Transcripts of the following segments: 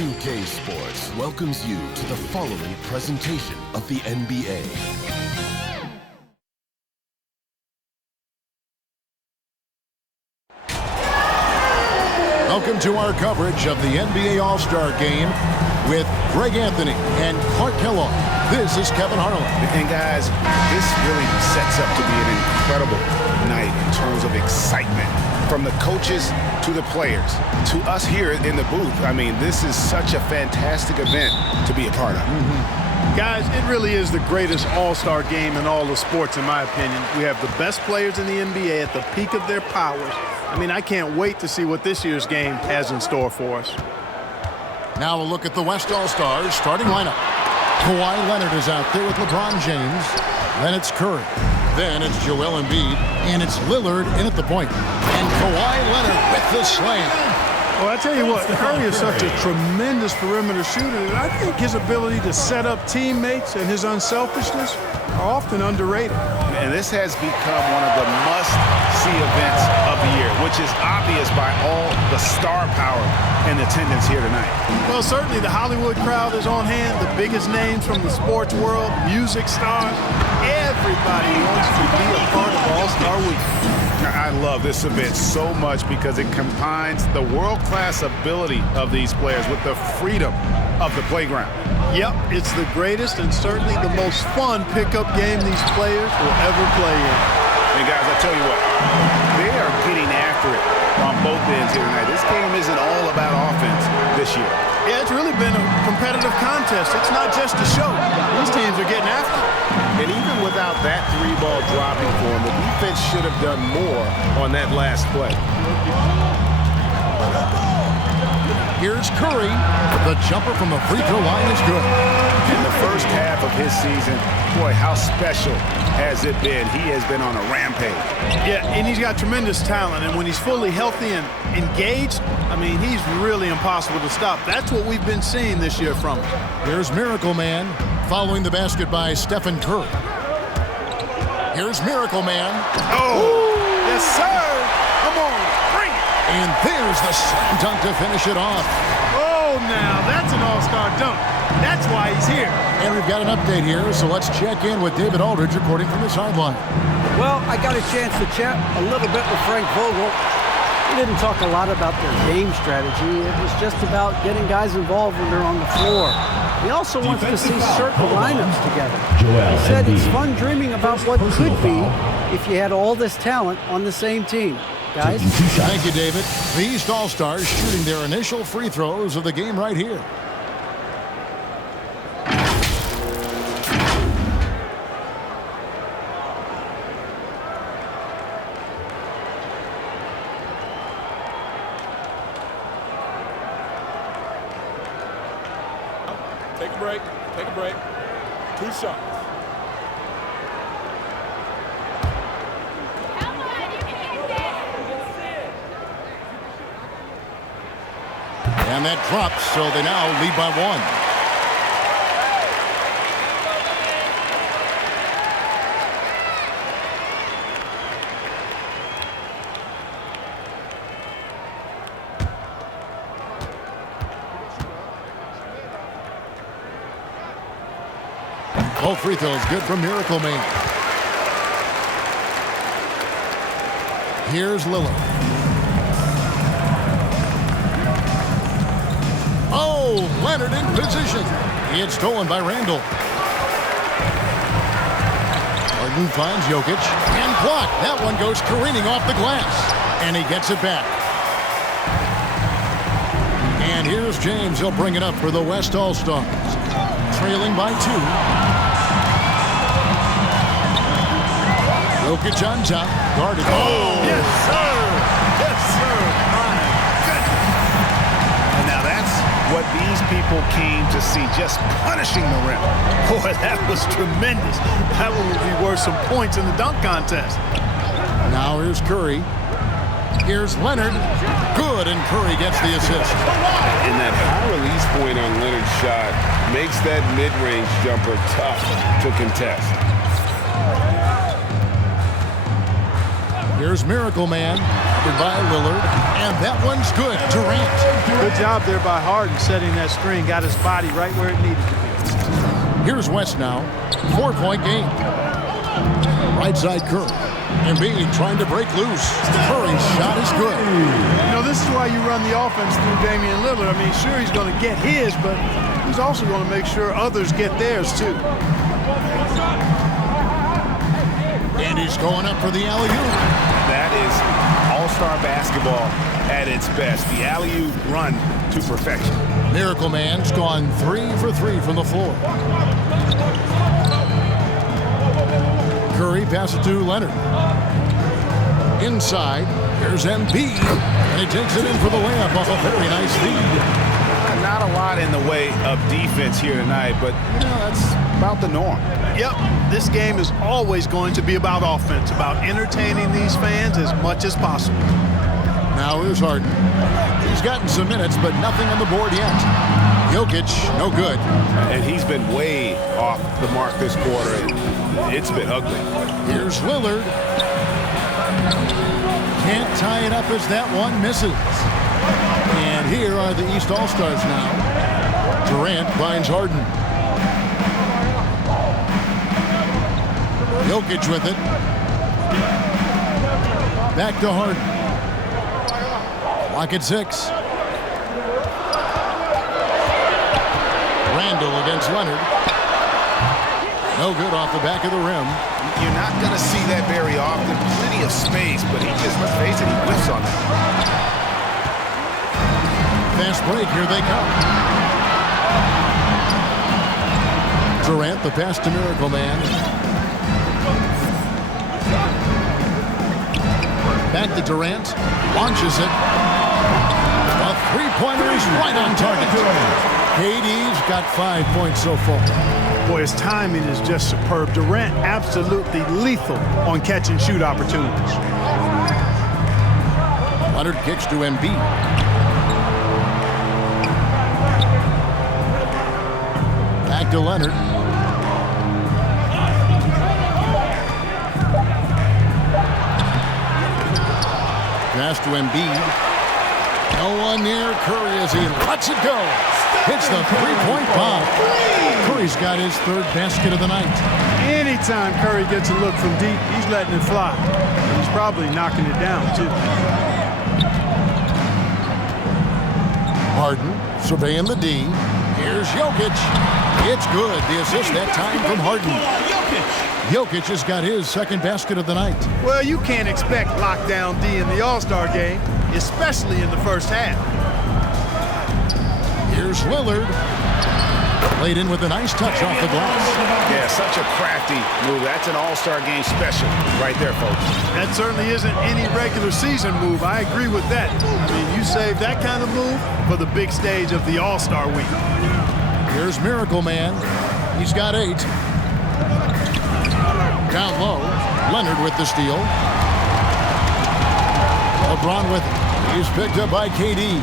2K Sports welcomes you to the following presentation of the NBA. Welcome to our coverage of the NBA All-Star Game with Greg Anthony and Clark Kellogg. This is Kevin Harlan. And guys, this really sets up to be an incredible night in terms of excitement. From the coaches to the players, to us here in the booth. I mean, this is such a fantastic event to be a part of. Guys, it really is the greatest all-star game in all of sports, in my opinion. We have the best players in the NBA at the peak of their powers. I mean, I can't wait to see what this year's game has in store for us. Now a look at the West All-Stars starting lineup. Kawhi Leonard is out there with LeBron James. Then it's Curry. Then it's Joel Embiid. And it's Lillard in at the point. And Kawhi Leonard with the slam. Well, I tell you what, Curry is such a tremendous perimeter shooter, and I think his ability to set up teammates and his unselfishness are often underrated. And this has become one of the must-see events of the year, which is obvious by all the star power in attendance here tonight. Well, certainly the Hollywood crowd is on hand, the biggest names from the sports world, music stars. Everybody wants to be a part of All-Star Week. I love this event so much because it combines the world-class ability of these players with the freedom of the playground. Yep, it's the greatest and certainly the most fun pickup game these players will ever play in. And guys, I tell you what, they are getting after it on both ends here tonight. This game isn't all about offense this year. Yeah, it's really been a competitive contest. It's not just a show. These teams are getting after it. And even without that three-ball dropping for them, the defense should have done more on that last play. Here's Curry. The jumper from the free throw line is good. In the first half of his season, boy, how special has it been? He has been on a rampage. Yeah, and he's got tremendous talent. And when he's fully healthy and engaged, I mean, he's really impossible to stop. That's what we've been seeing this year from him. Here's Miracle Man following the basket by Stephen Curry. Here's Miracle Man. Oh, yes, sir. Come on, bring it. And there's the slam dunk to finish it off. Oh, now that's an all-star dunk. That's why he's here. And we've got an update here, so let's check in with David Aldridge reporting from the sideline. Well, I got a chance to chat a little bit with Frank Vogel. We didn't talk a lot about their game strategy. It was just about getting guys involved when they're on the floor. He also wants to see certain lineups together. He said it's fun dreaming about what could be if you had all this talent on the same team. Guys? Thank you, David. The East All-Stars shooting their initial free throws of the game right here. Take a break. Take a break. 2 shots. And that drops, so they now lead by 1. Both free throws good from Miracle Man. Here's Lillard. Oh, Leonard in position. It's stolen by Randall. Harden finds Jokic and blocked. That one goes careening off the glass. And he gets it back. And here's James. He'll bring it up for the West All-Stars. Trailing by 2. Jokic on top, guarded. Oh! Yes, sir! Yes, sir! My goodness! And now that's what these people came to see, just punishing the rim. Boy, that was tremendous. That one would be worth some points in the dunk contest. Now here's Curry. Here's Leonard. Good, and Curry gets the assist. And that high release point on Leonard's shot makes that mid-range jumper tough to contest. Here's Miracle Man, covered by Lillard, and that one's good. Durant. Good job there by Harden setting that screen. Got his body right where it needed to be. Here's West now. 4-point game. Right side Curry. Embiid trying to break loose. Curry's shot is good. You know, this is why you run the offense through Damian Lillard. I mean, sure, he's going to get his, but he's also going to make sure others get theirs, too. And he's going up for the alley-oop. That is all-star basketball at its best. The alley-oop run to perfection. Miracle Man's gone 3 for 3 from the floor. Curry passes to Leonard. Inside, here's Embiid, and he takes it in for the layup off a very nice lead. Not a lot in the way of defense here tonight, but you know, that's about the norm. Yep, this game is always going to be about offense, about entertaining these fans as much as possible. Now here's Harden. He's gotten some minutes, but nothing on the board yet. Jokic, no good. And he's been way off the mark this quarter. It's been ugly. Here's Lillard. Can't tie it up as that one misses. And here are the East All-Stars now. Durant finds Harden. Jokic with it. Back to Harden. Clock at 6. Randall against Leonard. No good off the back of the rim. You're not going to see that very often. Plenty of space, but he just, let's face it, he whiffs on that. Fast break, here they come. Durant, the pass to Miracle Man. Back to Durant. Launches it. A three-pointer is right on target. KD's got 5 points so far. Boy, his timing is just superb. Durant absolutely lethal on catch and shoot opportunities. Leonard kicks to Embiid. Back to Leonard. Pass to Embiid. No one near Curry as he lets it go. Hits the three-point bomb. Curry's got his third basket of the night. Anytime Curry gets a look from deep, he's letting it fly. And he's probably knocking it down, too. Harden surveying the D. Here's Jokic. It's good. The assist that time from Harden. Jokic has got his second basket of the night. Well, you can't expect lockdown D in the All-Star game, especially in the first half. Here's Lillard. Played in with a nice touch off the glass. Yeah, such a crafty move. That's an All-Star game special right there, folks. That certainly isn't any regular season move. I agree with that. I mean, you save that kind of move for the big stage of the All-Star week. Here's Miracle Man. He's got 8. Down low. Leonard with the steal. LeBron with it. He's picked up by KD.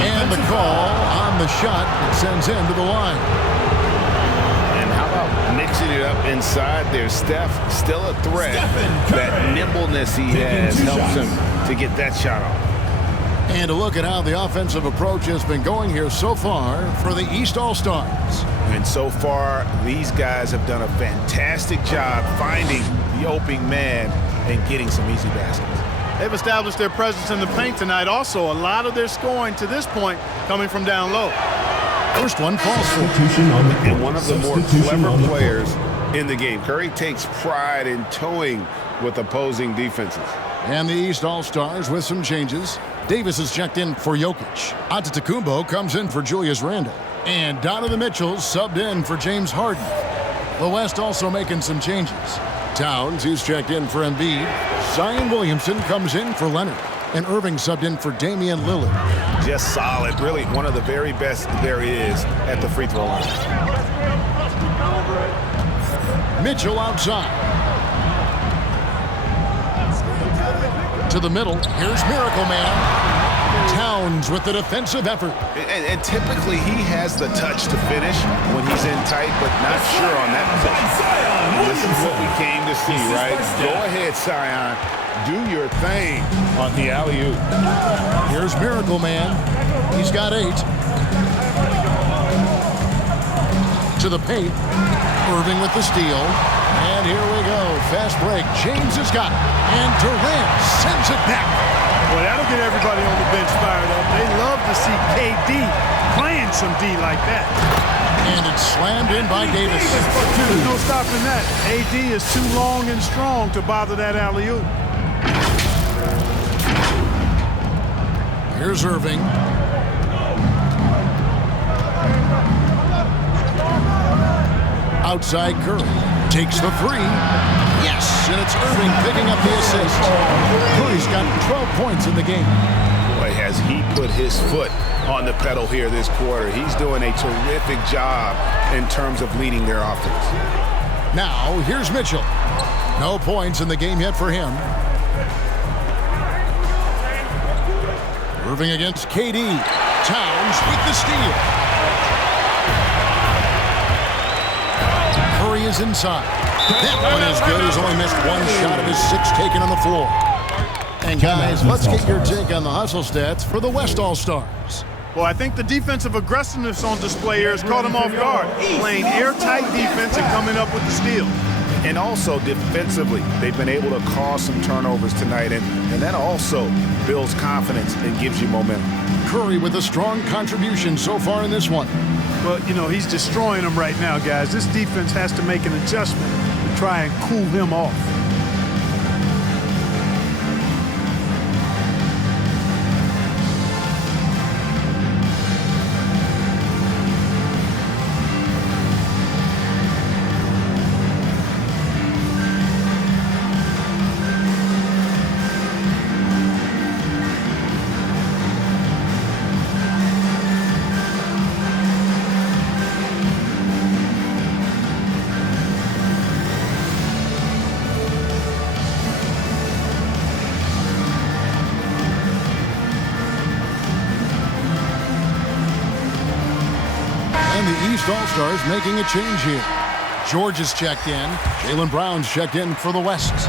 And the call on the shot that sends him to the line. And how about mixing it up inside there? Steph, still a threat. That nimbleness he has helps him to get that shot off. And a look at how the offensive approach has been going here so far for the East All-Stars. And so far, these guys have done a fantastic job finding the opening man and getting some easy baskets. They've established their presence in the paint tonight. Also, a lot of their scoring to this point coming from down low. First one falls for. And one of the more clever players in the game. Curry takes pride in toying with opposing defenses. And the East All-Stars with some changes. Davis is checked in for Jokic. Antetokounmpo comes in for Julius Randle. And Donovan Mitchell subbed in for James Harden. The West also making some changes. Towns, who's checked in for Embiid. Zion Williamson comes in for Leonard. And Irving subbed in for Damian Lillard. Just solid. Really one of the very best there is at the free throw line. Mitchell outside. To the middle. Here's Miracle Man. Towns Jones with the defensive effort. And typically he has the touch to finish when he's in tight, but not sure on that position. This is what we came to see, right? Go ahead, Sion. Do your thing on the alley-oop. Here's Miracle Man. He's got 8. To the paint. Irving with the steal. And here we go. Fast break. James has got it. And Durant sends it back. Well, that'll get everybody on the bench fired up. They love to see KD playing some D like that. And it's slammed in by Davis. There's no stopping that. AD is too long and strong to bother that alley-oop. Here's Irving. Outside Curry. Takes the 3. Yes, and it's Irving picking up the assist. Curry's got 12 points in the game. Boy, has he put his foot on the pedal here this quarter. He's doing a terrific job in terms of leading their offense. Now, here's Mitchell. No points in the game yet for him. Irving against KD. Towns with the steal. Curry is inside. That one is good. He's only missed 1 shot of his 6 taken on the floor. And guys, let's get your take on the hustle stats for the West All-Stars. Well, I think the defensive aggressiveness on display here has caught him off guard. Playing airtight defense and coming up with the steal. And also defensively, they've been able to cause some turnovers tonight, and that also builds confidence and gives you momentum. Curry with a strong contribution so far in this one. Well, you know, he's destroying them right now, guys. This defense has to make an adjustment to try and cool him off. All-Stars making a change here. George is checked in. Jaylen Brown's checked in for the West.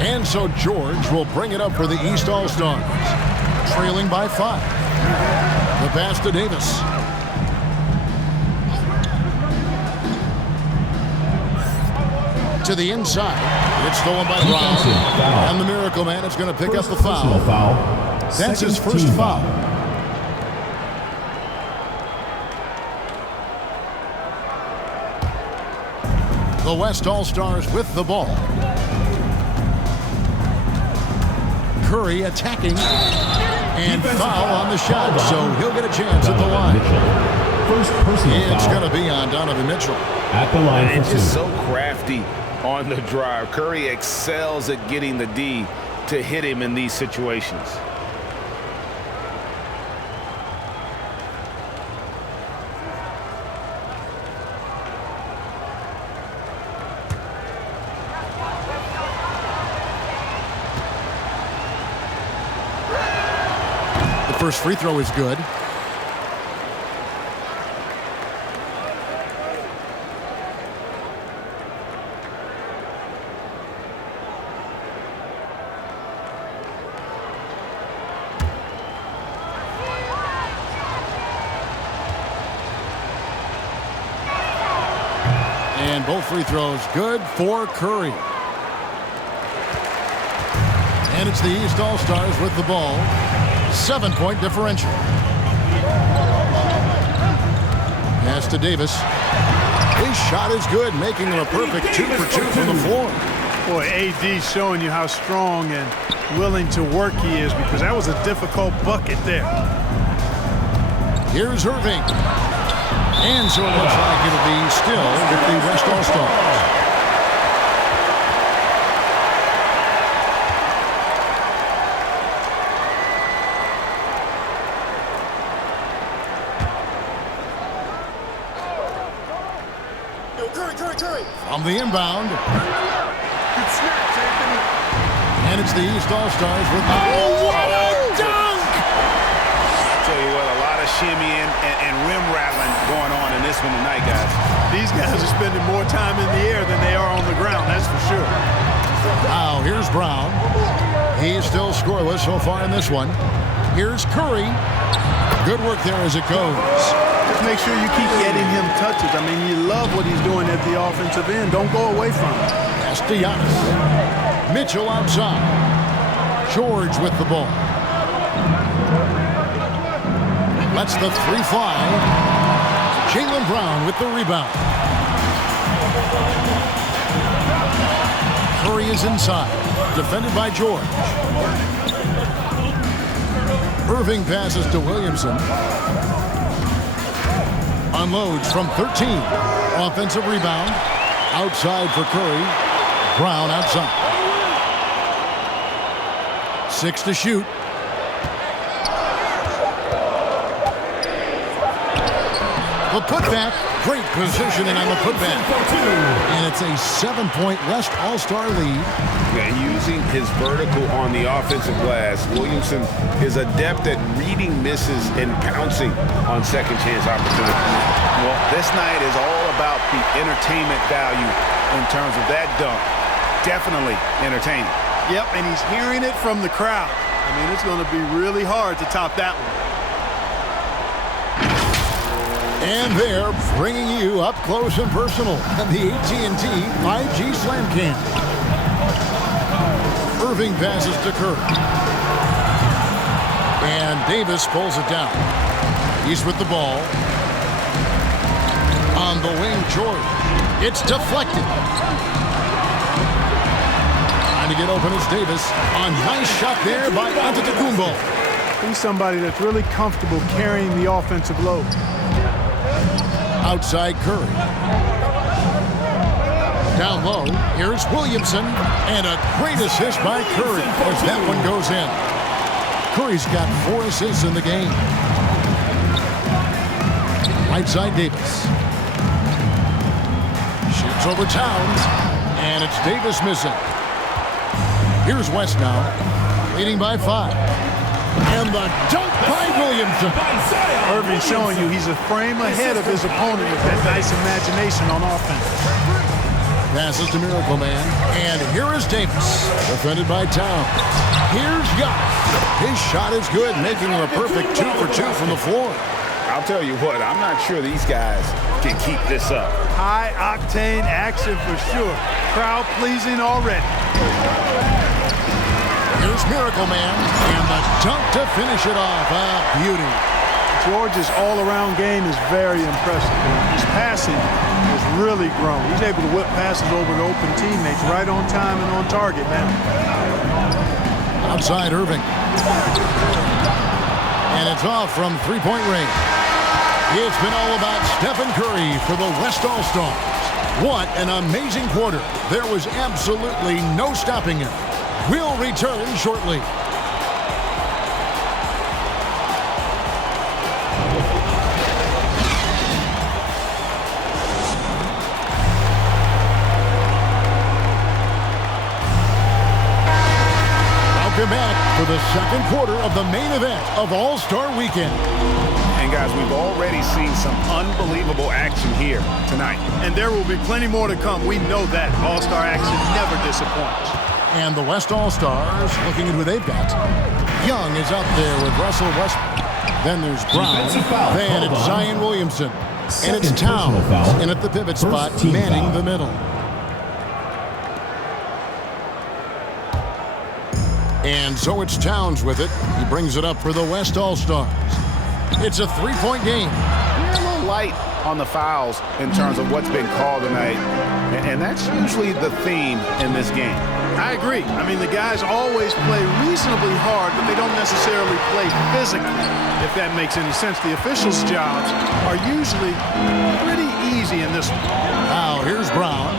And so George will bring it up for the East All-Stars. Trailing by 5. The pass to Davis. To the inside. It's stolen by Brown. And the Miracle Man is going to pick up the foul. That's his first foul. The West All-Stars with the ball. Curry attacking. And foul on the shot, so he'll get a chance at the line. First personal It's foul. going to be on Donovan Mitchell. At the line And for 2. just so crafty on the drive. Curry excels at getting the D to hit him in these situations. First free throw is good. And both free throws good for Curry. And it's the East All-Stars with the ball. 7-point differential. Pass to Davis. His shot is good, making him a perfect 2 for 2 from the floor. Boy, AD showing you how strong and willing to work he is, because that was a difficult bucket there. Here's Irving. And so it looks like it'll be still with the West All-Stars. From the inbound. Good snaps, Anthony. And it's the East All-Stars with the... Oh, what a dunk! shimmying and rim rattling going on in this one tonight, guys. These guys are spending more time in the air than they are on the ground, that's for sure. Now, here's Brown. He's still scoreless so far in this one. Here's Curry. Good work there as it goes. Just make sure you keep getting him touches. I mean, you love what he's doing at the offensive end. Don't go away from him. Pass to Giannis. Mitchell outside. George with the ball. Lets the three fly. Jaylen Brown with the rebound. Curry is inside. Defended by George. Irving passes to Williamson. Unloads from 13. Offensive rebound. Outside for Curry. Brown outside. 6 to shoot. The putback. Great positioning on the putback. And it's a 7-point West All-Star lead. Yeah, using his vertical on the offensive glass, Williamson is adept at reading misses and pouncing on second chance opportunities. Well, this night is all about the entertainment value in terms of that dunk. Definitely entertaining. Yep, and he's hearing it from the crowd. I mean, it's going to be really hard to top that one. And they're bringing you up close and personal at the AT&T 5G Slam Cam. Irving passes to Curry. And Davis pulls it down. He's with the ball. On the wing, George. It's deflected. Trying to get open is Davis. A nice shot there by Antetokounmpo. He's somebody that's really comfortable carrying the offensive load. Outside Curry. Down low, here's Williamson, and a great assist by Curry as that one goes in. Curry's got 4 assists in the game. Right side Davis. Shoots over Towns, and it's Davis missing. Here's West now, leading by 5. And the dunk by Williamson. Irving showing you he's a frame ahead of his opponent with that nice imagination on offense. Passes to Miracle Man. And here is Davis. Defended by Towns. Here's Giannis. His shot is good, making him a perfect 2 for 2 from the floor. I'll tell you what, I'm not sure these guys can keep this up. High-octane action for sure. Crowd pleasing already. Here's Miracle Man, and the dunk to finish it off. Beauty. George's all-around game is very impressive. His passing has really grown. He's able to whip passes over to open teammates right on time and on target now. Outside Irving. And it's off from three-point range. It's been all about Stephen Curry for the West All-Stars. What an amazing quarter. There was absolutely no stopping him. We'll return shortly. Welcome back for the second quarter of the main event of All-Star Weekend. And guys, we've already seen some unbelievable action here tonight. And there will be plenty more to come. We know that. All-Star action never disappoints. And the West All-Stars looking at who they've got. Young is up there with Russell Westbrook. Then there's Brown. Then it's Zion Williamson. And it's Towns. And at the pivot spot, manning the middle. And so it's Towns with it. He brings it up for the West All-Stars. It's a three-point game. We're a little light on the fouls in terms of what's been called tonight. And that's usually the theme in this game. I agree. I mean, the guys always play reasonably hard, but they don't necessarily play physically, if that makes any sense. The officials' jobs are usually pretty easy in this one. Now, here's Brown,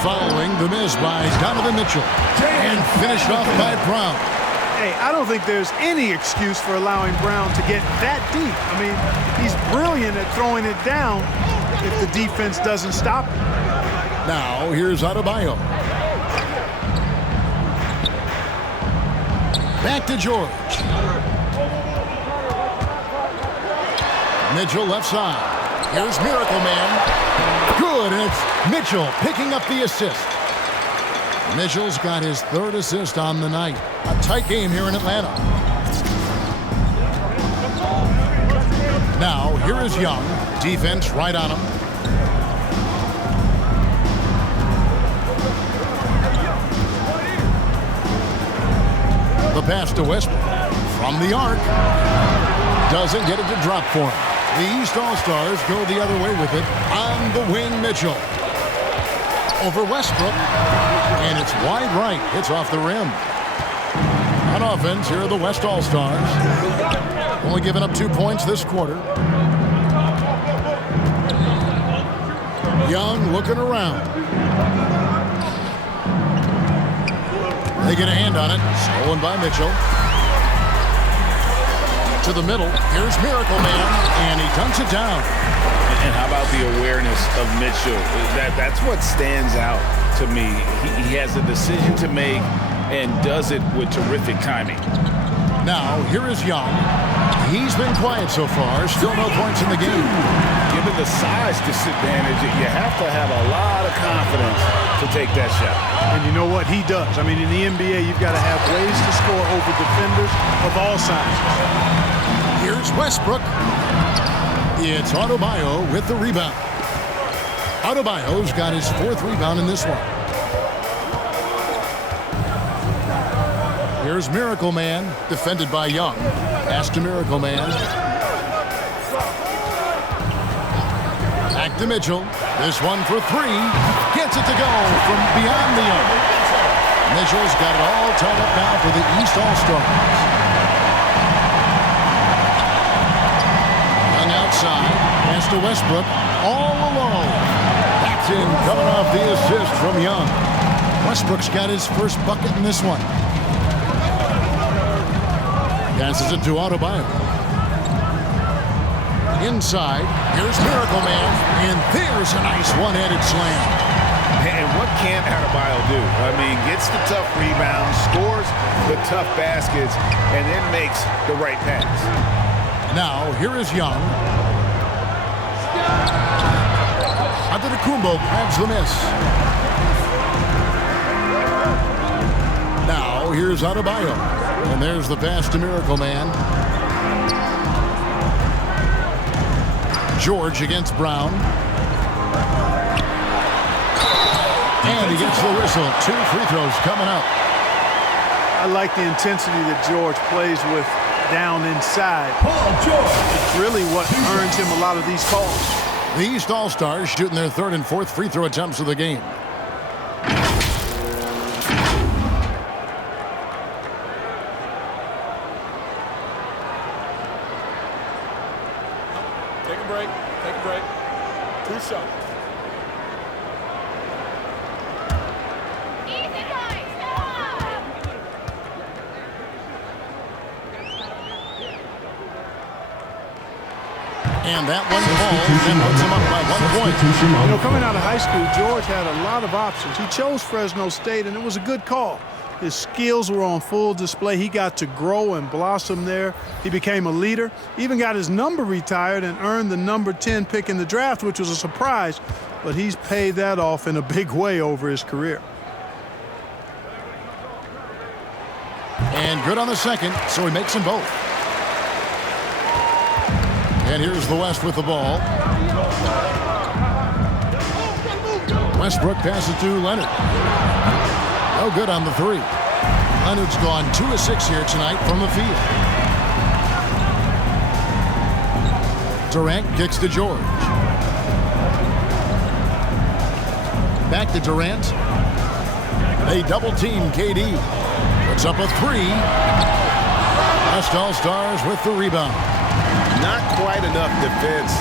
following the miss by Donovan Mitchell, and finished off by Brown. Hey, I don't think there's any excuse for allowing Brown to get that deep. I mean, he's brilliant at throwing it down if the defense doesn't stop him. Now, here's Adebayo. Back to George. Mitchell left side. Here's Miracle Man. Good, and it's Mitchell picking up the assist. Mitchell's got his 3rd assist on the night. A tight game here in Atlanta. Now, here is Young. Defense right on him. The pass to Westbrook. From the arc. Doesn't get it to drop for him. The East All-Stars go the other way with it. On the wing, Mitchell. Over Westbrook. And it's wide right. It's off the rim. On offense, here are the West All-Stars. Only giving up 2 points this quarter. Young looking around. They get a hand on it. Stolen by Mitchell. To the middle. Here's Miracle Man. And he dunks it down. And how about the awareness of Mitchell? That's what stands out to me. He has a decision to make and does it with terrific timing. Now, here is Young. He's been quiet so far. Still no points in the game. Given the size disadvantage, you have to have a lot of confidence to take that shot. And you know what? He does. I mean, in the NBA, you've got to have ways to score over defenders of all sizes. Here's Westbrook. It's Adebayo with the rebound. Adebayo's got his 4th rebound in this one. Here's Miracle Man, defended by Young. Pass to Miracle Man. Back to Mitchell. This one for 3. Gets it to go from beyond the arc. Mitchell's got it all tied up now for the East All-Stars. Young outside. Pass to Westbrook. All alone. That's in, coming off the assist from Young. Westbrook's got his first bucket in this one. Passes it to Adebayo. Inside, here's Miracle Man, and there's a nice one-handed slam. And what can't Adebayo do? I mean, gets the tough rebounds, scores the tough baskets, and then makes the right pass. Now, here is Young. Antetokounmpo grabs the miss. Now, here's Adebayo. And there's the pass to Miracle Man. George against Brown. And he gets the whistle. 2 free throws coming up. I like the intensity that George plays with down inside. Paul George. It's really what earns him a lot of these calls. The East All-Stars shooting their 3rd and 4th free throw attempts of the game. Take a break. Take a break. 2 shots. And that one falls and puts him up by 1 point. You know, coming out of high school, George had a lot of options. He chose Fresno State, and it was a good call. His skills were on full display. He got to grow and blossom there. He became a leader, even got his number retired and earned the number 10 pick in the draft, which was a surprise. But he's paid that off in a big way over his career. And good on the second, so he makes them both. And here's the West with the ball. Westbrook passes to Leonard. No good on the 3. Leonard's gone 2 of 6 here tonight from the field. Durant kicks to George. Back to Durant. They double team KD. Puts up a 3. West All-Stars with the rebound. Not quite enough defense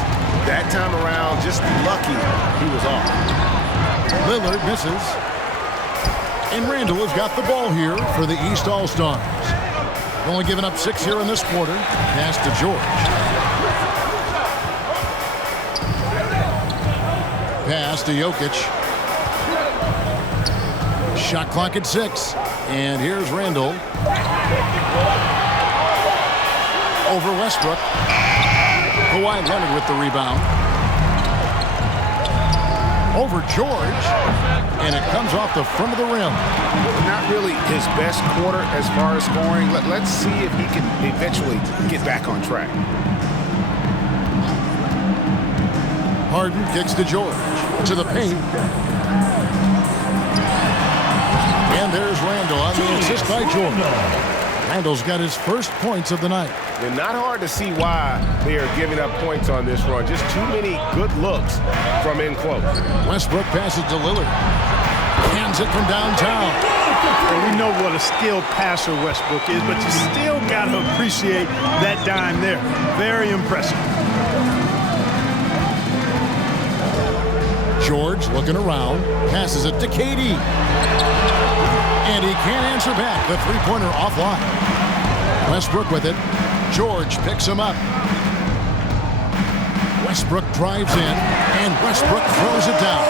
that time around. Just lucky he was off. Lillard misses. And Randall has got the ball here for the East All-Stars. Only giving up 6 here in this quarter. Pass to George. Pass to Jokic. Shot clock at 6. And here's Randall. Over Westbrook. Kawhi Leonard with the rebound. Over George. And it comes off the front of the rim. Not really his best quarter as far as scoring. Let's see if he can eventually get back on track. Harden kicks to George. To the paint. And there's Randle on the assist by George. Randle's got his first points of the night. And not hard to see why they are giving up points on this run. Just too many good looks from in close. Westbrook passes to Lillard. Hands it from downtown. Well, we know what a skilled passer Westbrook is, but you still got to appreciate that dime there. Very impressive. George looking around. Passes it to KD. And he can't answer back. The three-pointer offline. Westbrook with it. George picks him up. Westbrook drives in, and Westbrook throws it down.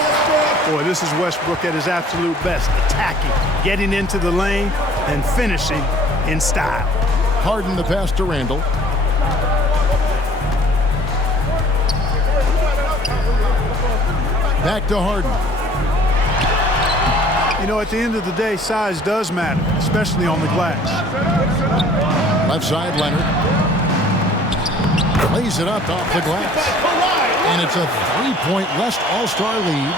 Boy, this is Westbrook at his absolute best. Attacking, getting into the lane, and finishing in style. Harden the pass to Randle. Back to Harden. You know, at the end of the day, size does matter, especially on the glass. Left side, Leonard. Lays it up off the glass. And it's a three-point West All-Star lead.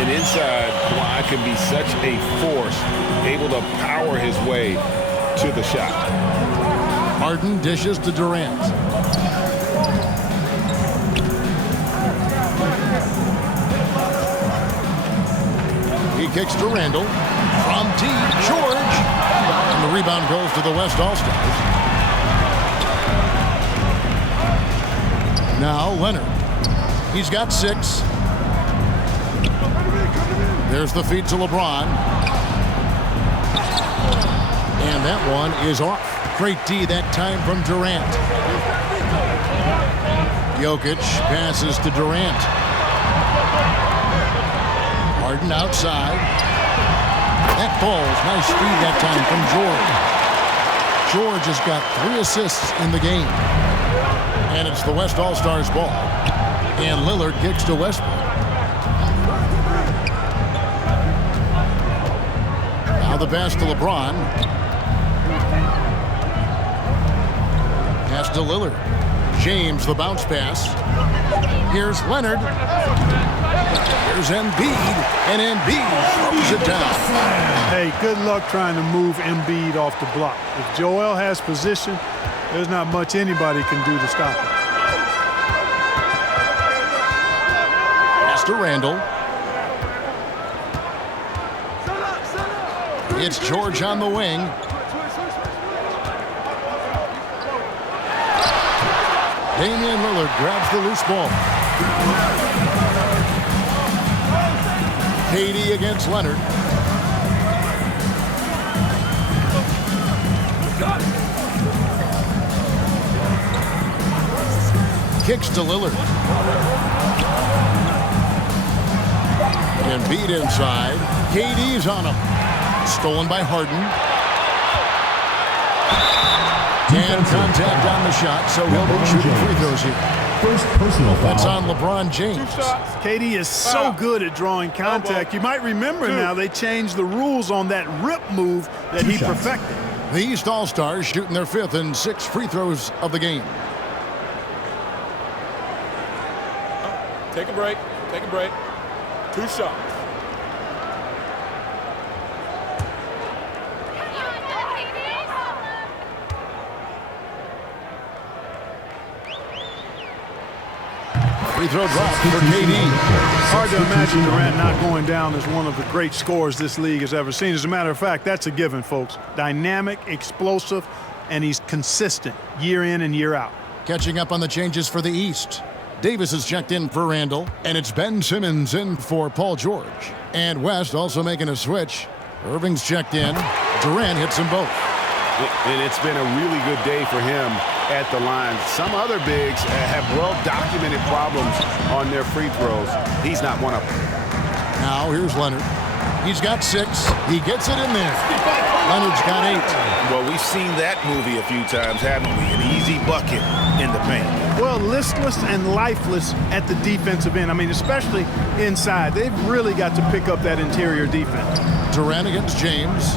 And inside, Kawhi can be such a force, able to power his way to the shot. Harden dishes to Durant. He kicks to Randle. From deep, George. And the rebound goes to the West All-Stars. Now Leonard. He's got 6. There's the feed to LeBron. And that one is off. Great D that time from Durant. Jokic passes to Durant. Harden outside. That falls. Nice feed that time from George. George has got 3 assists in the game. And it's the West All-Stars ball. And Lillard kicks to Westbrook. Now the pass to LeBron. Pass to Lillard. James, the bounce pass. Here's Leonard. Here's Embiid, and Embiid throws it down. Hey, good luck trying to move Embiid off the block. If Joel has position, there's not much anybody can do to stop him. Pass to Randle. It's George on the wing. Damian Lillard grabs the loose ball. KD against Leonard. Kicks to Lillard. And beat inside. KD's on him. Stolen by Harden. And contact on the shot, so he'll be shooting free throws here. First personal foul. That's on LeBron James. KD is so good at drawing contact. You might remember now they changed the rules on that rip move that he perfected. The East All-Stars shooting their 5th and 6th free throws of the game. Take a break. Take a break. 2 shots. Free throw drop for KD. Hard to imagine Durant not going down as one of the great scorers this league has ever seen. As a matter of fact, that's a given, folks. Dynamic, explosive, and he's consistent year in and year out. Catching up on the changes for the East. Davis has checked in for Randle, and it's Ben Simmons in for Paul George. And West also making a switch. Irving's checked in. Durant hits them both. And it's been a really good day for him at the line. Some other bigs have well-documented problems on their free throws. He's not one of them. Now here's Leonard. He's got 6. He gets it in there. Leonard's got 8. Well, we've seen that movie a few times, haven't we? An easy bucket in the paint. Well, listless and lifeless at the defensive end. I mean, especially inside. They've really got to pick up that interior defense. Durant against James.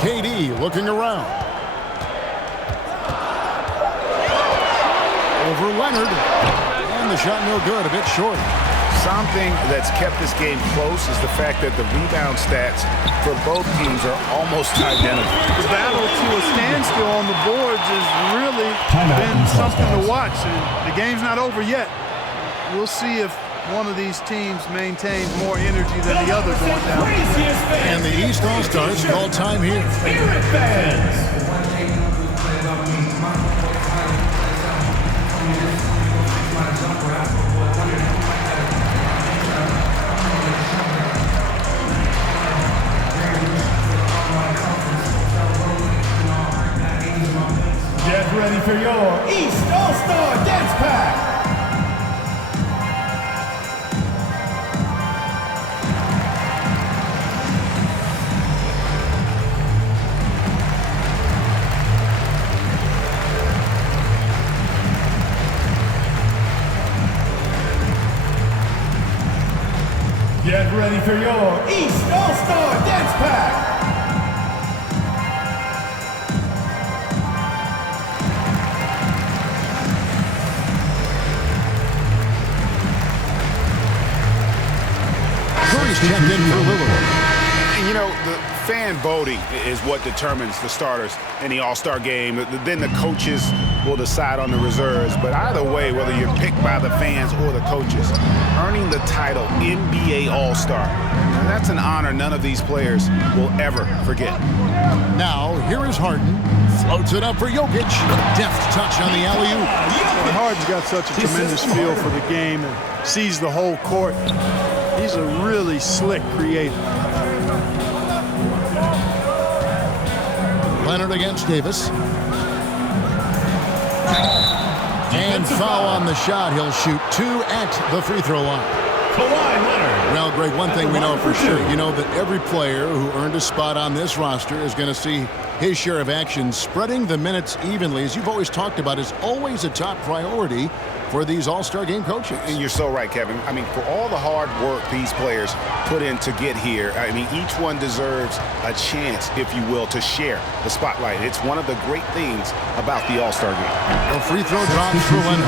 KD looking around. Over Leonard. And the shot no good, a bit short. Something that's kept this game close is the fact that the rebound stats for both teams are almost identical. The battle to a standstill on the boards has really been something to watch. And the game's not over yet. We'll see if one of these teams maintains more energy than the other going down. And the East All-Stars call time here. Spirit fans. Get ready for your East All-Star Dance Pack. Get ready for your East All-Star Dance Pack. Curry's checked in for Lillard. And, you know, the fan voting is what determines the starters in the All-Star game. Then the coaches will decide on the reserves. But either way, whether you're picked by the fans or the coaches, earning the title NBA All-Star, that's an honor none of these players will ever forget. Now, here is Harden. Floats it up for Jokic. Deft touch on the alley-oop. Well, Harden's got such a tremendous feel for the game and sees the whole court. He's a really slick creator. Leonard against Davis. And foul on the shot. He'll shoot 2 at the free throw line. Kawhi Leonard. Well, Greg, one thing we know for sure, you know that every player who earned a spot on this roster is going to see his share of action. Spreading the minutes evenly, as you've always talked about, is always a top priority for these All-Star game coaches. And you're so right, Kevin. I mean, for all the hard work these players put in to get here, I mean, each one deserves a chance, if you will, to share the spotlight. It's one of the great things about the All-Star game. A free throw drops for Leonard.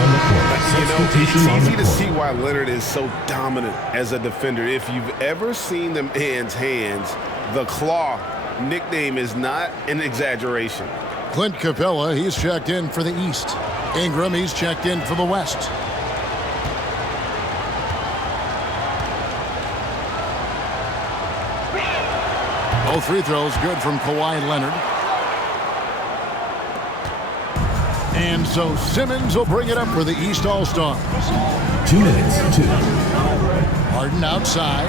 You know, it's easy to see why Leonard is so dominant as a defender. If you've ever seen the man's hands, the claw nickname is not an exaggeration. Clint Capella, he's checked in for the East. Ingram, he's checked in for the West. Both free throws good from Kawhi Leonard. And so Simmons will bring it up for the East All-Stars. 2 minutes, 2. Harden outside.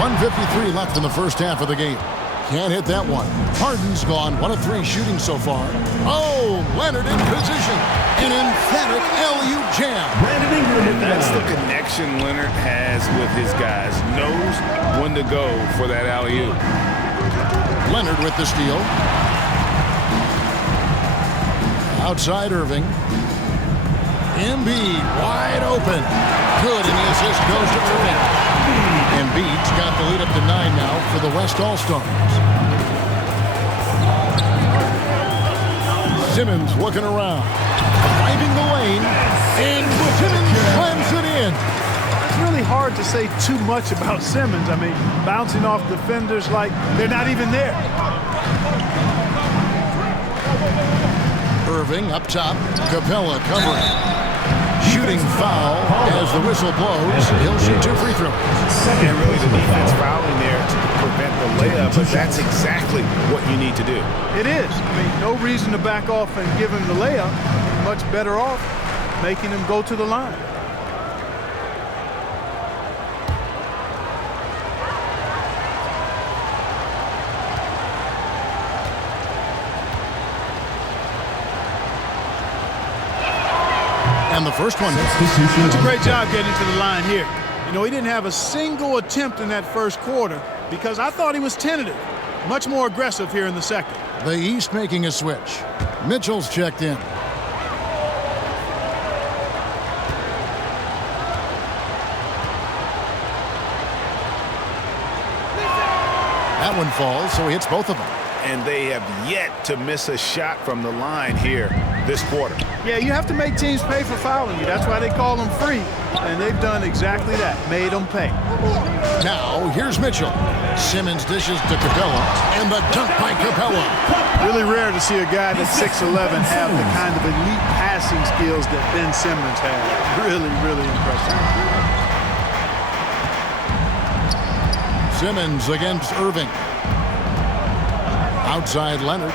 1:53 left in the first half of the game. Can't hit that one. Harden's gone 1 of 3 shooting so far. Oh, Leonard in position. An emphatic LU jam. Brandon Ingram. That's the connection Leonard has with his guys. Knows when to go for that alley-oop. Leonard with the steal. Outside Irving. Embiid wide open. Good, and the assist goes to Irving. Embiid's got the lead up to 9 now for the West All-Stars. Simmons looking around. Driving the lane. And Simmons slams it in. It's really hard to say too much about Simmons. I mean, bouncing off defenders like they're not even there. Irving up top. Capella covering. Shooting foul as the whistle blows. He'll shoot 2 free throws. And really the defense fouling there to prevent the layup, but that's exactly what you need to do. It is. I mean, no reason to back off and give him the layup. Much better off making him go to the line. And the first one. That's a great job getting to the line here. You know, he didn't have a single attempt in that first quarter because I thought he was tentative. Much more aggressive here in the second. The East making a switch. Mitchell's checked in. That one falls, so he hits both of them. And they have yet to miss a shot from the line here this quarter. Yeah, you have to make teams pay for fouling you. That's why they call them free. And they've done exactly that, made them pay. Now, here's Mitchell. Simmons dishes to Capella, and the dunk by Capella. Really rare to see a guy that's 6'11" have the kind of elite passing skills that Ben Simmons has. Really, really impressive. Simmons against Irving. Outside Leonard.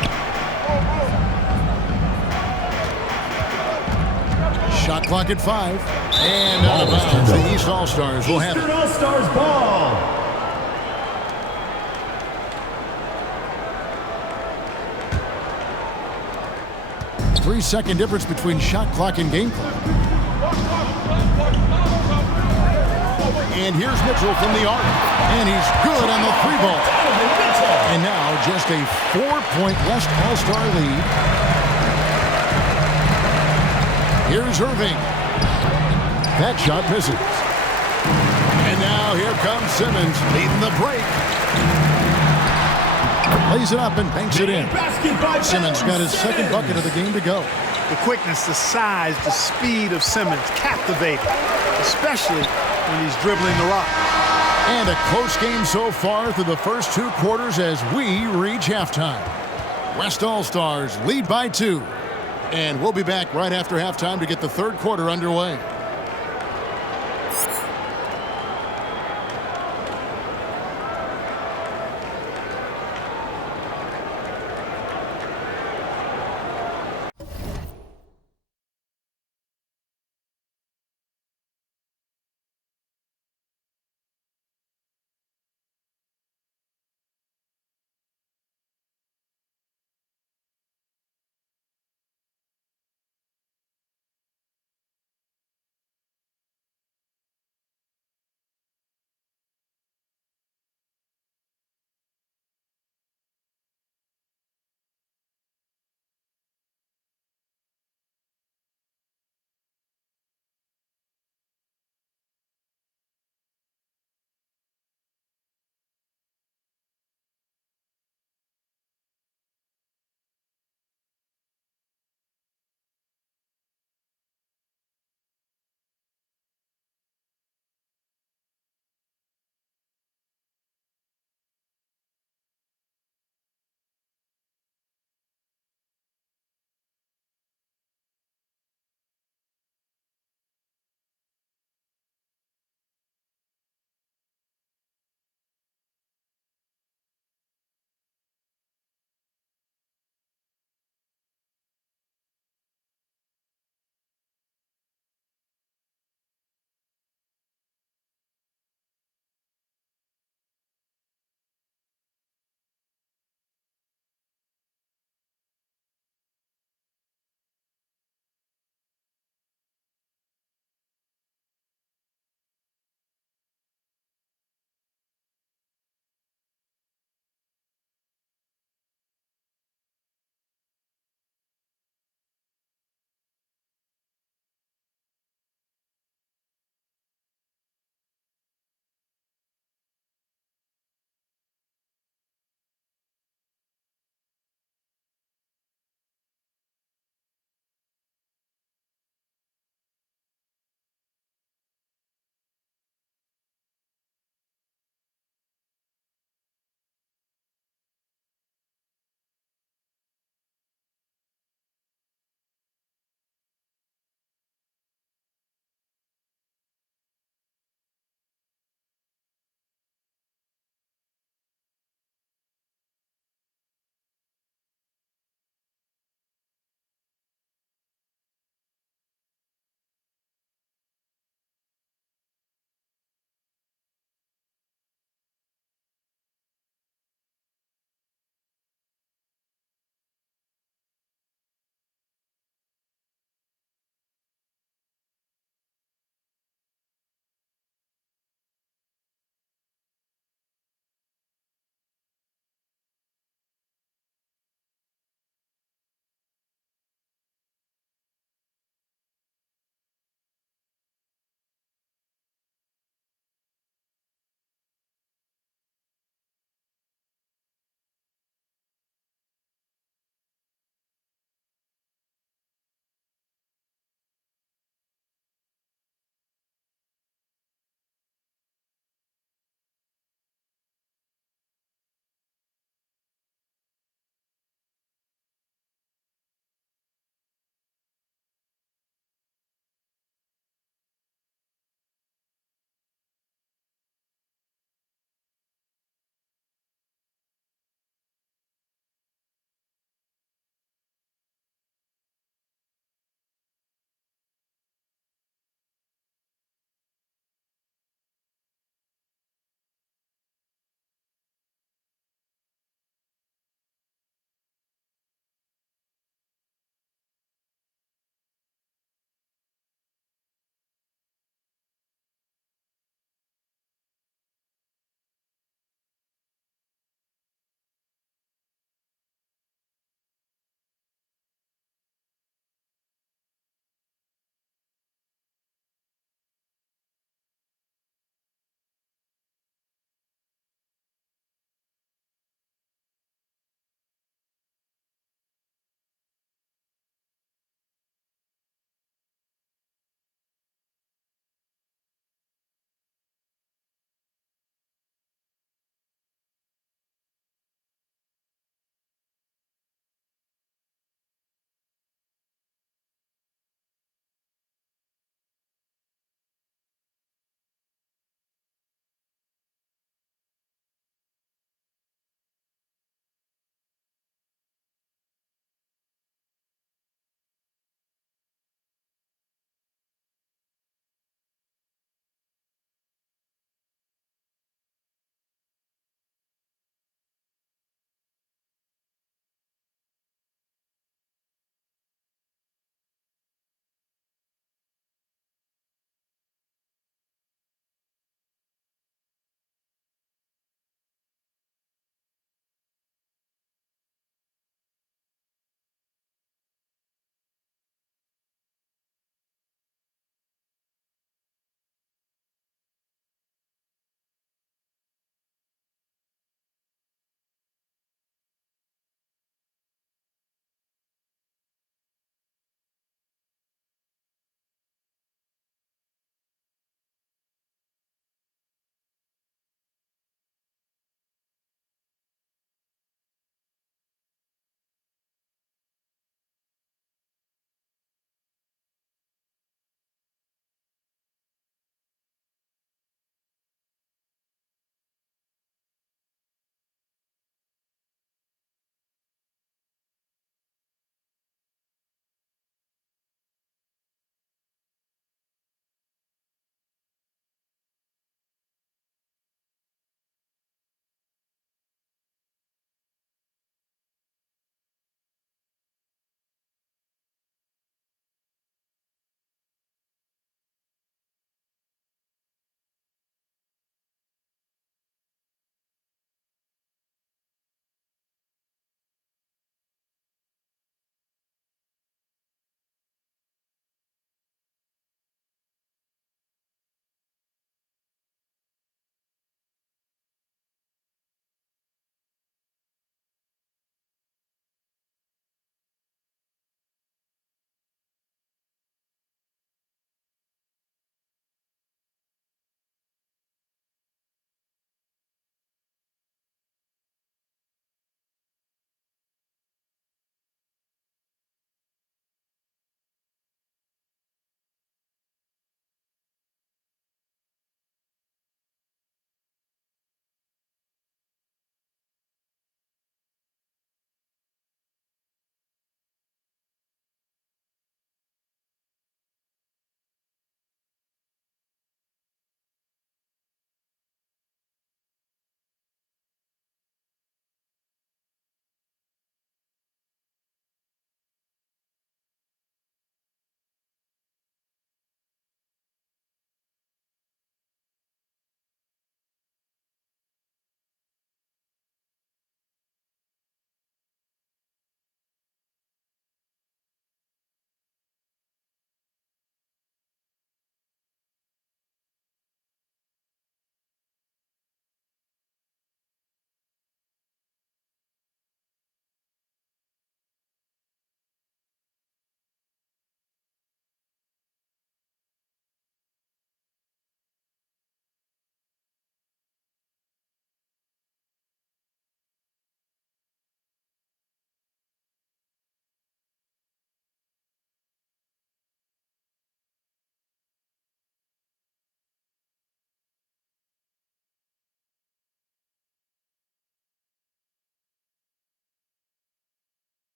Shot clock at 5. And out of bounds. The East All-Stars will have it. Eastern All-Stars ball. Three-second difference between shot clock and game clock. And here's Mitchell from the arc. And he's good on the 3-ball. And now just a 4-point West All-Star lead. Here's Irving. That shot misses. And now here comes Simmons leading the break. Lays it up and banks it in. Simmons got his second bucket of the game to go. The quickness, the size, the speed of Simmons captivating, especially when he's dribbling the rock. And a close game so far through the first 2 quarters as we reach halftime. West All-Stars lead by 2. And we'll be back right after halftime to get the third quarter underway.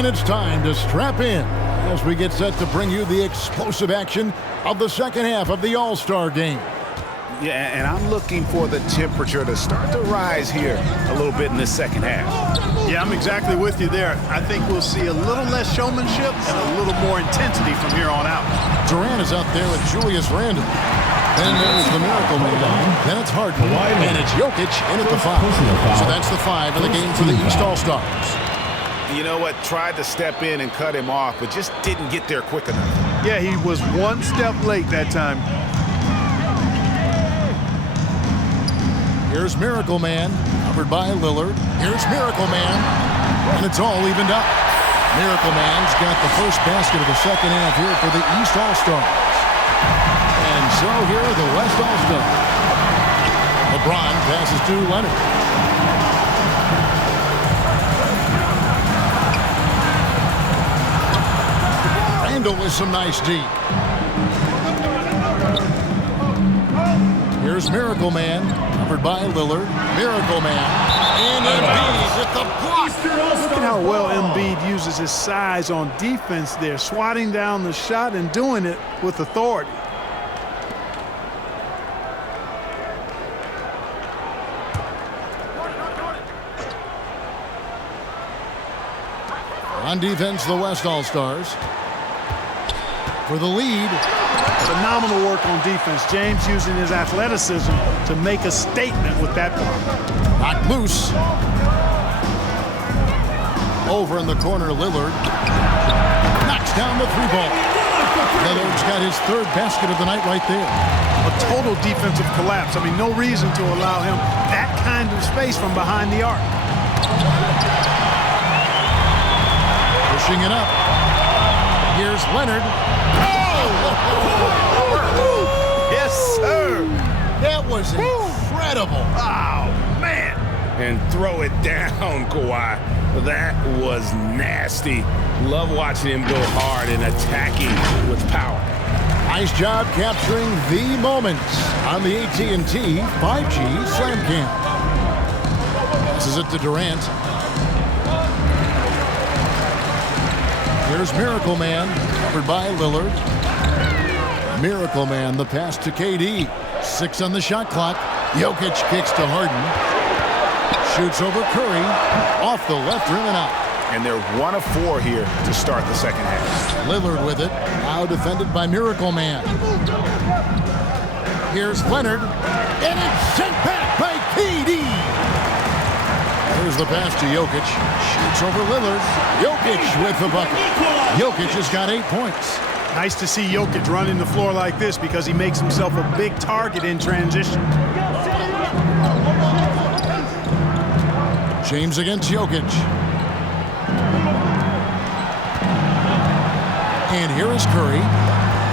And it's time to strap in as we get set to bring you the explosive action of the second half of the All-Star game. Yeah, and I'm looking for the temperature to start to rise here a little bit in the second half. Yeah, I'm exactly with you there. I think we'll see a little less showmanship and a little more intensity from here on out. Durant is out there with Julius Randle. Then there's the Miracle Man. Then it's Harden. And it's Jokic in at the 5. So that's the 5 in the game for the East All-Stars. You know what? Tried to step in and cut him off, but just didn't get there quick enough. Yeah, he was one step late that time. Here's Miracle Man, covered by Lillard. Here's Miracle Man, and it's all evened up. Miracle Man's got the first basket of the second half here for the East All-Stars. And so here are the West All-Stars. LeBron passes to Leonard. Randle with some nice D. Here's Miracle Man, covered by Lillard. Miracle Man, and Embiid with the block. Look at how well Embiid uses his size on defense there, swatting down the shot and doing it with authority. On defense, the West All-Stars. For the lead. Phenomenal work on defense. James using his athleticism to make a statement with that block. Knocked loose. Over in the corner, Lillard. Knocks down the 3-ball. Lillard's got his third basket of the night right there. A total defensive collapse. I mean, no reason to allow him that kind of space from behind the arc. Pushing it up. Here's Leonard. Yes, sir. That was incredible. Oh, man. And throw it down, Kawhi. That was nasty. Love watching him go hard and attacking with power. Nice job capturing the moments on the AT&T 5G Slam Cam. This is it to Durant. Here's Miracle Man, covered by Lillard. Miracle Man, the pass to KD. 6 on the shot clock. Jokic kicks to Harden. Shoots over Curry. Off the left rim and out. And they're 1 of 4 here to start the second half. Lillard with it. Now defended by Miracle Man. Here's Leonard. And it's sent back by KD. Here's the pass to Jokic. Shoots over Lillard. Jokic with the bucket. Jokic has got 8 points. Nice to see Jokic running the floor like this because he makes himself a big target in transition. James against Jokic. And here is Curry.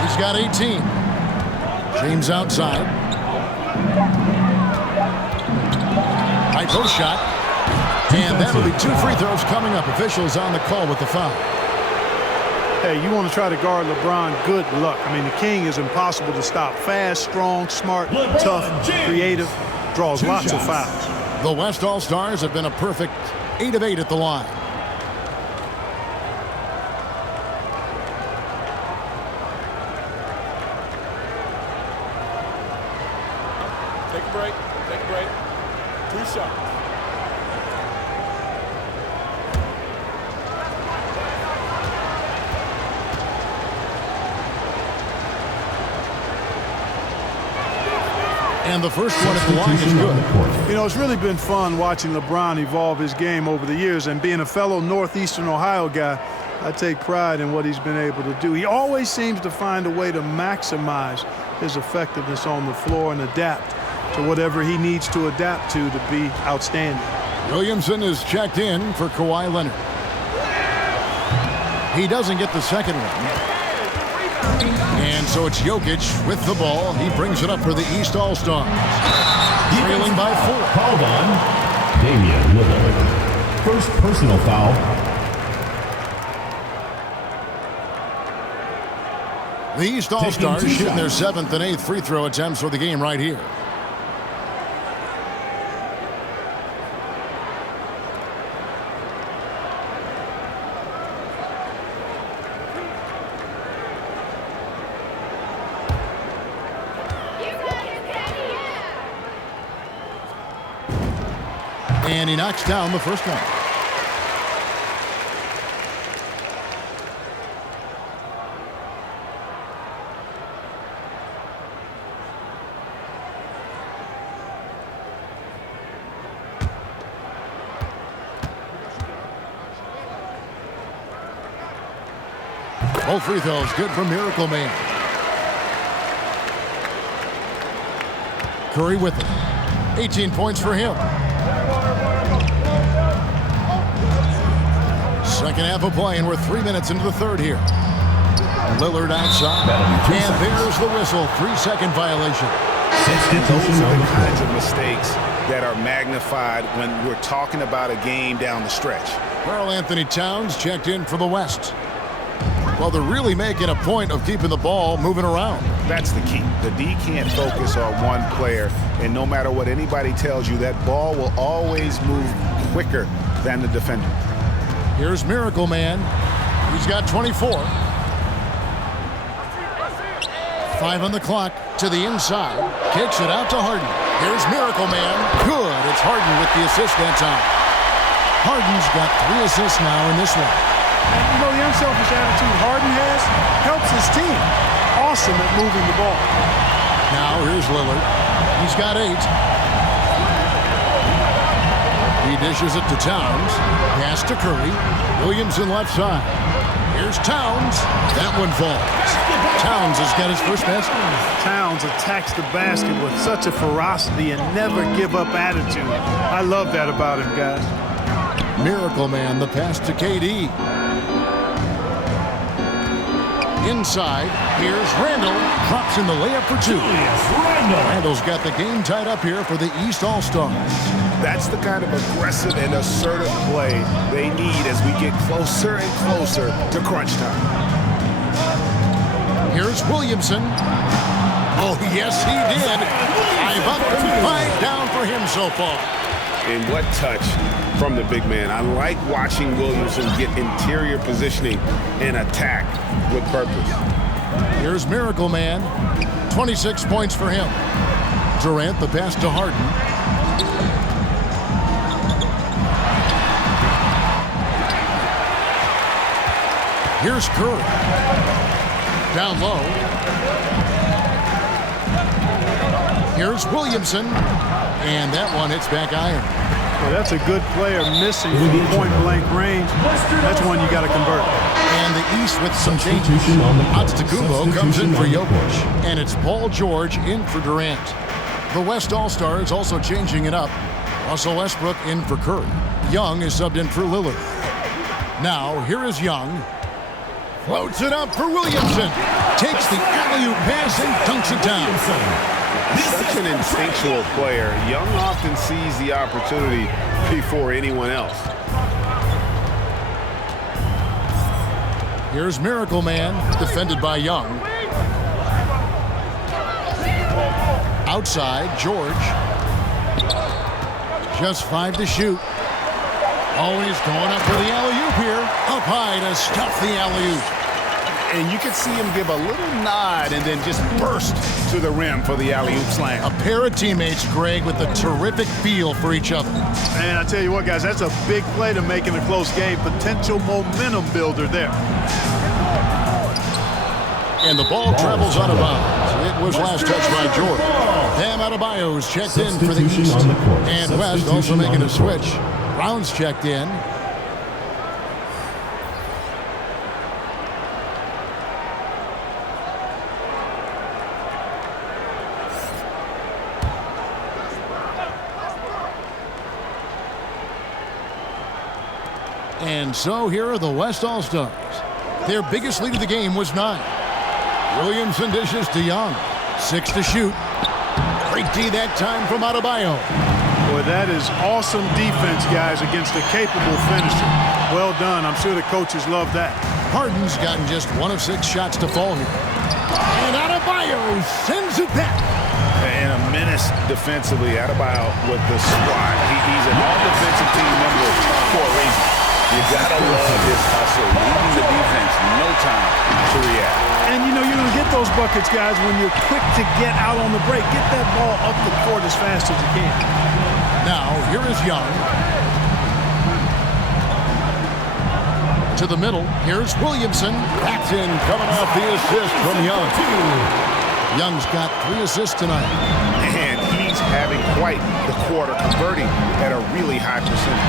He's got 18. James outside. High post shot. And that'll be 2 free throws coming up. Officials on the call with the foul. Hey, you want to try to guard LeBron, good luck. I mean, the king is impossible to stop. Fast, strong, smart, tough, creative, draws lots of fouls. The West All-Stars have been a perfect 8 of 8 at the line. Take a break. Take a break. 2 shots. And the first one at the line is good. You know, it's really been fun watching LeBron evolve his game over the years, and being a fellow Northeastern Ohio guy, I take pride in what he's been able to do. He always seems to find a way to maximize his effectiveness on the floor and adapt to whatever he needs to adapt to be outstanding. Williamson is checked in for Kawhi Leonard. He doesn't get the second one. And so it's Jokic with the ball. He brings it up for the East All-Stars. Trailing by 4. Fouled on Damian Lillard. First personal foul. The East All-Stars shooting their 7th and 8th free throw attempts for the game right here. And he knocks down the first one. Both free throws good for Miracle Man. Curry with it. 18 points for him. Second half of play, and we're 3 minutes into the third here. Lillard outside. And there's the whistle. 3-second violation. Those are the kinds of mistakes that are magnified when we're talking about a game down the stretch. Karl Anthony Towns checked in for the West. Well, they're really making a point of keeping the ball moving around. That's the key. The D can't focus on one player, and no matter what anybody tells you, that ball will always move quicker than the defender. Here's Miracle Man. He's got 24. 5 on the clock to the inside. Kicks it out to Harden. Here's Miracle Man. Good. It's Harden with the assist that time. Harden's got 3 assists now in this one. And, you know, the unselfish attitude Harden has helps his team. Awesome at moving the ball. Now here's Lillard. He's got 8. He dishes it to Towns. Pass to Curry. Williamson left side. Here's Towns. That one falls. Towns has got his first basket. Towns attacks the basket with such a ferocity and never give up attitude. I love that about him, guys. Miracle Man, the pass to KD. Inside, here's Randall. Drops in the layup for 2. Randall's got the game tied up here for the East All-Stars. That's the kind of aggressive and assertive play they need as we get closer and closer to crunch time. Here's Williamson. Oh, yes, he did. 5 up and 5 down for him so far. And what touch from the big man. I like watching Williamson get interior positioning and attack with purpose. Here's Miracle Man. 26 points for him. Durant, the pass to Harden. Here's Curry. Down low. Here's Williamson. And that one hits back iron. Well, that's a good player missing from point-blank range. That's one you got to convert. And the East with some changes. Antetokounmpo comes in for Jokic. And it's Paul George in for Durant. The West All-Stars also changing it up. Russell Westbrook in for Curry. Young is subbed in for Lillard. Now, here is Young. Floats it up for Williamson. Takes the alley-oop pass and dunks it down. Such an instinctual player. Young often sees the opportunity before anyone else. Here's Miracle Man, defended by Young. Outside, George. Just 5 to shoot. Always going up for the alley-oop here. Up high to stuff the alley-oop. And you could see him give a little nod and then just burst to the rim for the alley-oop slam. A pair of teammates, Greg, with a terrific feel for each other. And I tell you what, guys, that's a big play to make in a close game. Potential momentum builder there. And the ball travels out of bounds. It was last touched by George. Bam Adebayo's checked in for the East. And West also making a switch. Brown's checked in. And so here are the West All-Stars. Their biggest lead of the game was 9. Williamson dishes to Young. 6 to shoot. Great D that time from Adebayo. Boy, that is awesome defense, guys, against a capable finisher. Well done. I'm sure the coaches love that. Harden's gotten just 1 of 6 shots to fall here. And Adebayo sends it back. And a menace defensively. Adebayo with the squad. He's an all-defensive team member for a reason. You gotta love his hustle, leading the defense, no time to react. And you know you're gonna get those buckets, guys, when you're quick to get out on the break. Get that ball up the court as fast as you can. Now, here is Young. To the middle, here's Williamson. That's in, coming off the assist from Young. Young's got 3 assists tonight. And he's having quite the quarter, converting at a really high percentage.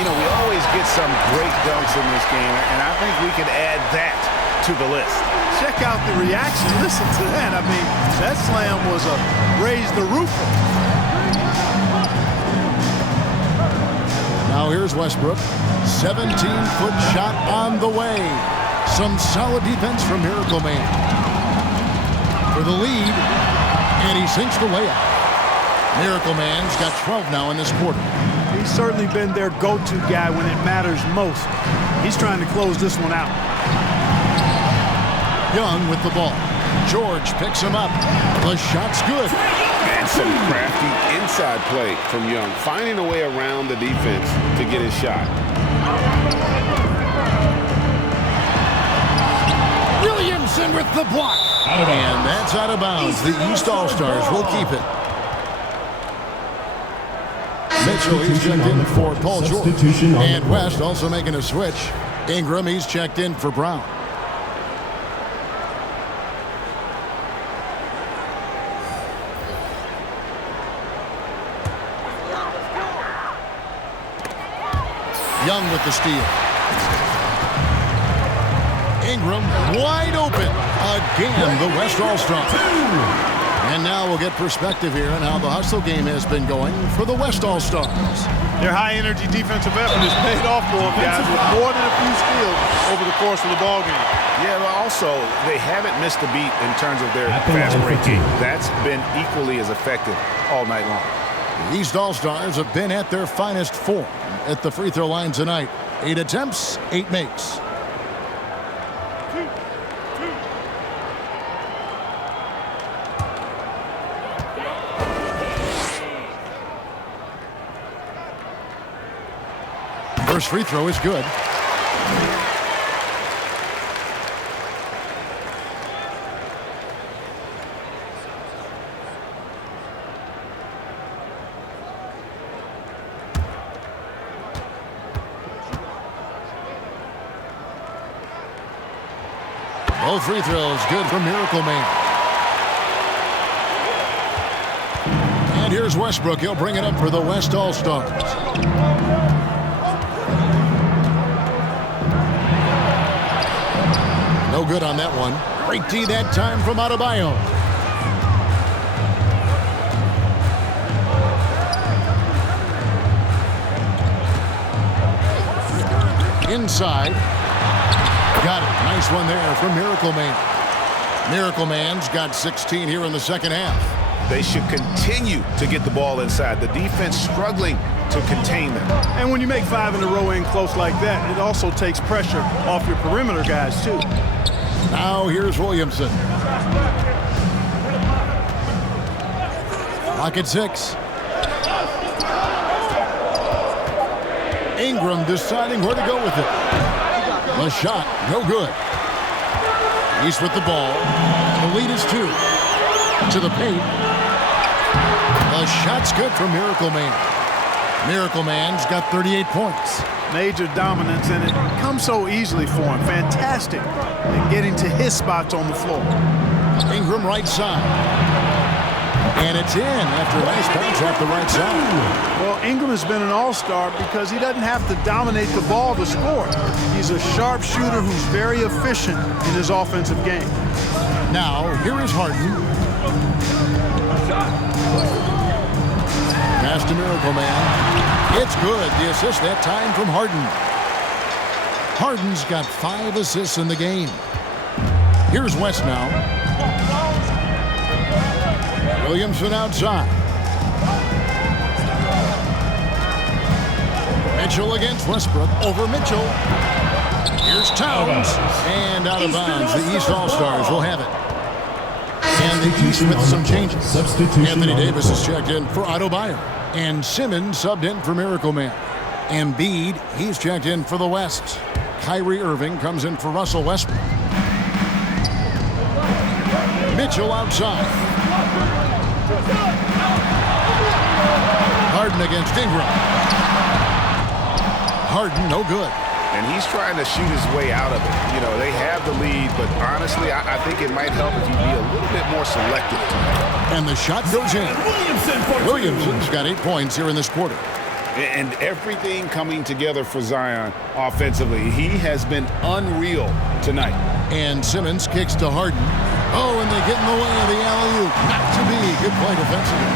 You know, we always get some great dunks in this game, and I think we could add that to the list. Check out the reaction. Listen to that. I mean, that slam was a raise the roof. Now here's Westbrook. 17-foot shot on the way. Some solid defense from Miracle Man. For the lead, and he sinks the layup. Miracle Man's got 12 now in this quarter. He's certainly been their go-to guy when it matters most. He's trying to close this one out. Young with the ball. George picks him up. The shot's good. And some crafty inside play from Young, finding a way around the defense to get his shot. Williamson with the block. And that's out of bounds. The East All-Stars will keep it. Mitchell, he's checked in for Paul George. And West also making a switch. Ingram, he's checked in for Brown. Young with the steal. Ingram wide open. Again, the West All-Stars. And now we'll get perspective here on how the hustle game has been going for the West All-Stars. Their high-energy defensive effort has paid off for them, guys, with more than a few steals over the course of the ballgame. Yeah, but also, they haven't missed a beat in terms of their fast break game. That's been equally as effective all night long. The East All-Stars have been at their finest form at the free throw line tonight. 8 attempts, 8 makes. First free throw is good. Both free throws good for Miracle Man. And here's Westbrook. He'll bring it up for the West All-Stars. No good on that one. Great D that time from Adebayo. Inside. Got it. Nice one there from Miracle Man. Miracle Man's got 16 here in the second half. They should continue to get the ball inside. The defense struggling to contain them. And when you make 5 in a row in close like that, it also takes pressure off your perimeter guys, too. Now here's Williamson. Pocket 6. Ingram deciding where to go with it. The shot, no good. East with the ball. The lead is 2. To the paint. The shot's good for Miracle Man. Miracle Man's got 38 points. Major dominance, and it comes so easily for him. Fantastic at getting to his spots on the floor. Ingram right side. And it's in after a nice bounce off the right side. Well, Ingram has been an all-star because he doesn't have to dominate the ball to score. He's a sharp shooter who's very efficient in his offensive game. Now, here is Harden. Pass to Miracle Man. It's good. The assist that time from Harden. Harden's got 5 assists in the game. Here's West now. Williamson outside. Mitchell against Westbrook. Over Mitchell. Here's Towns. And out of bounds. The East All-Stars will have it. And the East with some changes. Anthony Davis is checked in for Adebayo. And Simmons subbed in for Miracle Man. Embiid, he's checked in for the West. Kyrie Irving comes in for Russell Westbrook. Mitchell outside. Harden against Ingram. Harden, no good. and he's trying to shoot his way out of it. You know, they have the lead, but honestly, I think it might help if he be a little bit more selective. And the shot goes in. Williamson's got 8 points here in this quarter. And everything coming together for Zion offensively. He has been unreal tonight. And Simmons kicks to Harden. Oh, and they get in the way of the alley-oop. Not to be. Good play defensively.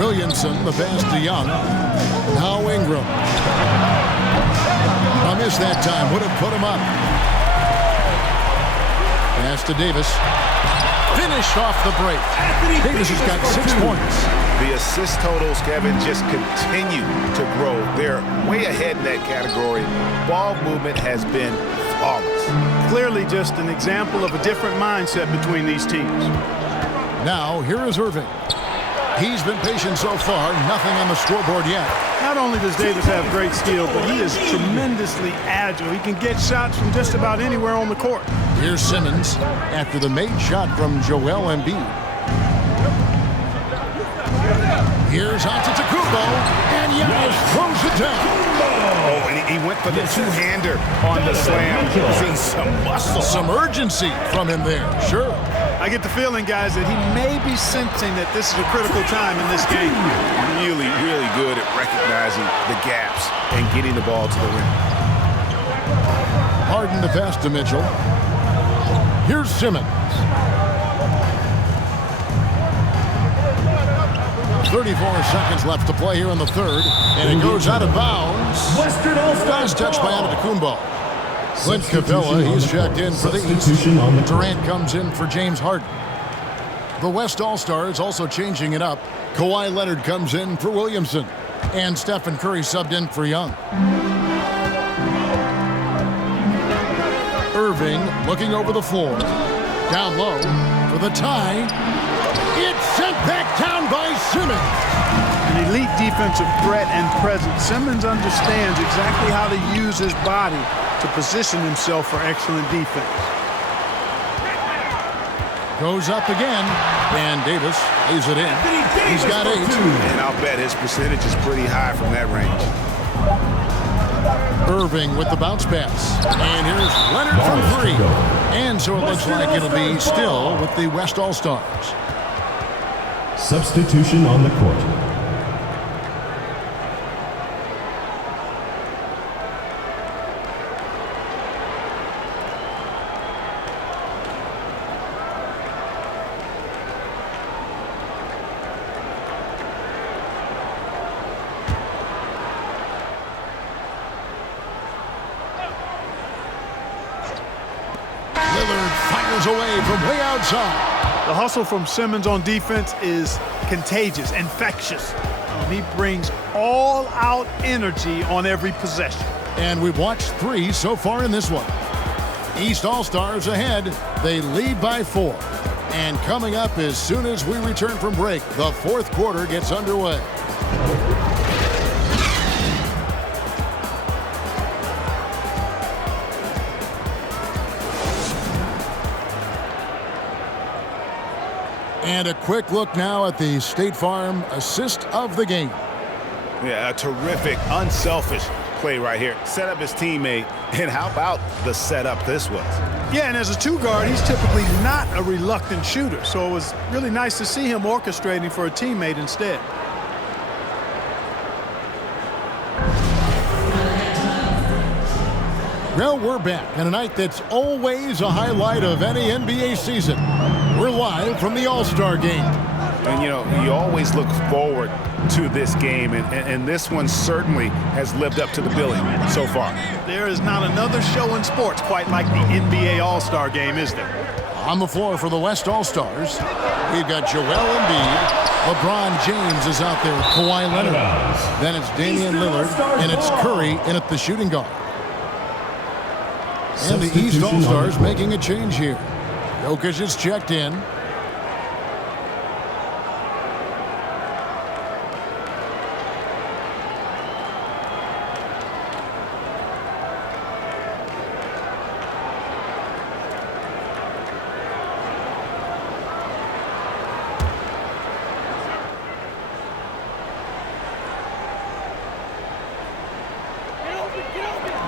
Williamson, the pass to Young. Now Ingram. A miss that time. Would have put him up. Pass to Davis. Finished off the break. Davis has got 6 points. The assist totals, Kevin, just continue to grow. They're way ahead in that category. Ball movement has been flawless. Clearly just an example of a different mindset between these teams. Now, here is Irving. He's been patient so far. Nothing on the scoreboard yet. Not only does Davis have great skill, but he is tremendously agile. He can get shots from just about anywhere on the court. Here's Simmons after the made shot from Joel Embiid. Here's Antetokounmpo, and Giannis throws it down. Oh, and he went for the two-hander on the slam. Seeing some muscle. Some urgency from him there, sure. I get the feeling, guys, that he may be sensing that this is a critical time in this game. Really, really good at recognizing the gaps and getting the ball to the rim. Harden to pass to Mitchell. Here's Simmons. 34 seconds left to play here in the third, and it goes out of bounds. Last touch by Antetokounmpo. Clint Capella, he's checked in for the East. Durant comes in for James Harden. The West All-Stars also changing it up. Kawhi Leonard comes in for Williamson, and Stephen Curry subbed in for Young. Irving looking over the floor. Down low for the tie. It's sent back down by Simmons. An elite defensive threat and presence. Simmons understands exactly how to use his body to position himself for excellent defense. Goes up again, and Davis lays it in. He's got 8. And I'll bet his percentage is pretty high from that range. Irving with the bounce pass. And here's Leonard from 3. And so it looks like it'll be still with the West All-Stars. Substitution on the court. Lillard fires away from way outside. The hustle from Simmons on defense is contagious, infectious. He brings all-out energy on every possession. And we've watched 3 so far in this one. East All-Stars ahead. They lead by 4. And coming up as soon as we return from break, the fourth quarter gets underway. And a quick look now at the State Farm assist of the game. Yeah, a terrific, unselfish play right here. Set up his teammate, and how about the setup this was? Yeah, and as a 2 guard, he's typically not a reluctant shooter, so it was really nice to see him orchestrating for a teammate instead. Well, we're back on a night that's always a highlight of any NBA season. We're live from the All-Star Game. And, you know, you always look forward to this game, and this one certainly has lived up to the billing so far. There is not another show in sports quite like the NBA All-Star Game, is there? On the floor for the West All-Stars, we've got Joel Embiid. LeBron James is out there with Kawhi Leonard. Then it's Damian Lillard, and it's Curry in at the shooting guard. And the East All-Stars making a change here. Jokic is checked in.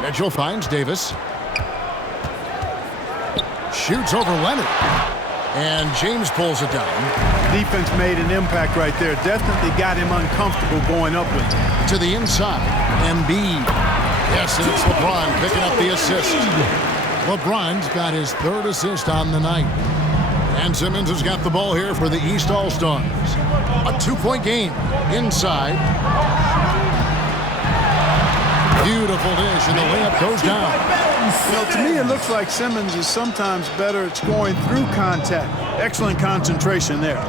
Mitchell finds Davis. Shoots over Leonard. And James pulls it down. Defense made an impact right there. Definitely got him uncomfortable going up with it. To the inside. Embiid. Yes, and it's LeBron picking up the assist. LeBron's got his 3rd assist on the night. And Simmons has got the ball here for the East All-Stars. A 2-point game. Inside. Beautiful dish, and the layup goes down. You know, to me, it looks like Simmons is sometimes better at scoring through contact. Excellent concentration there.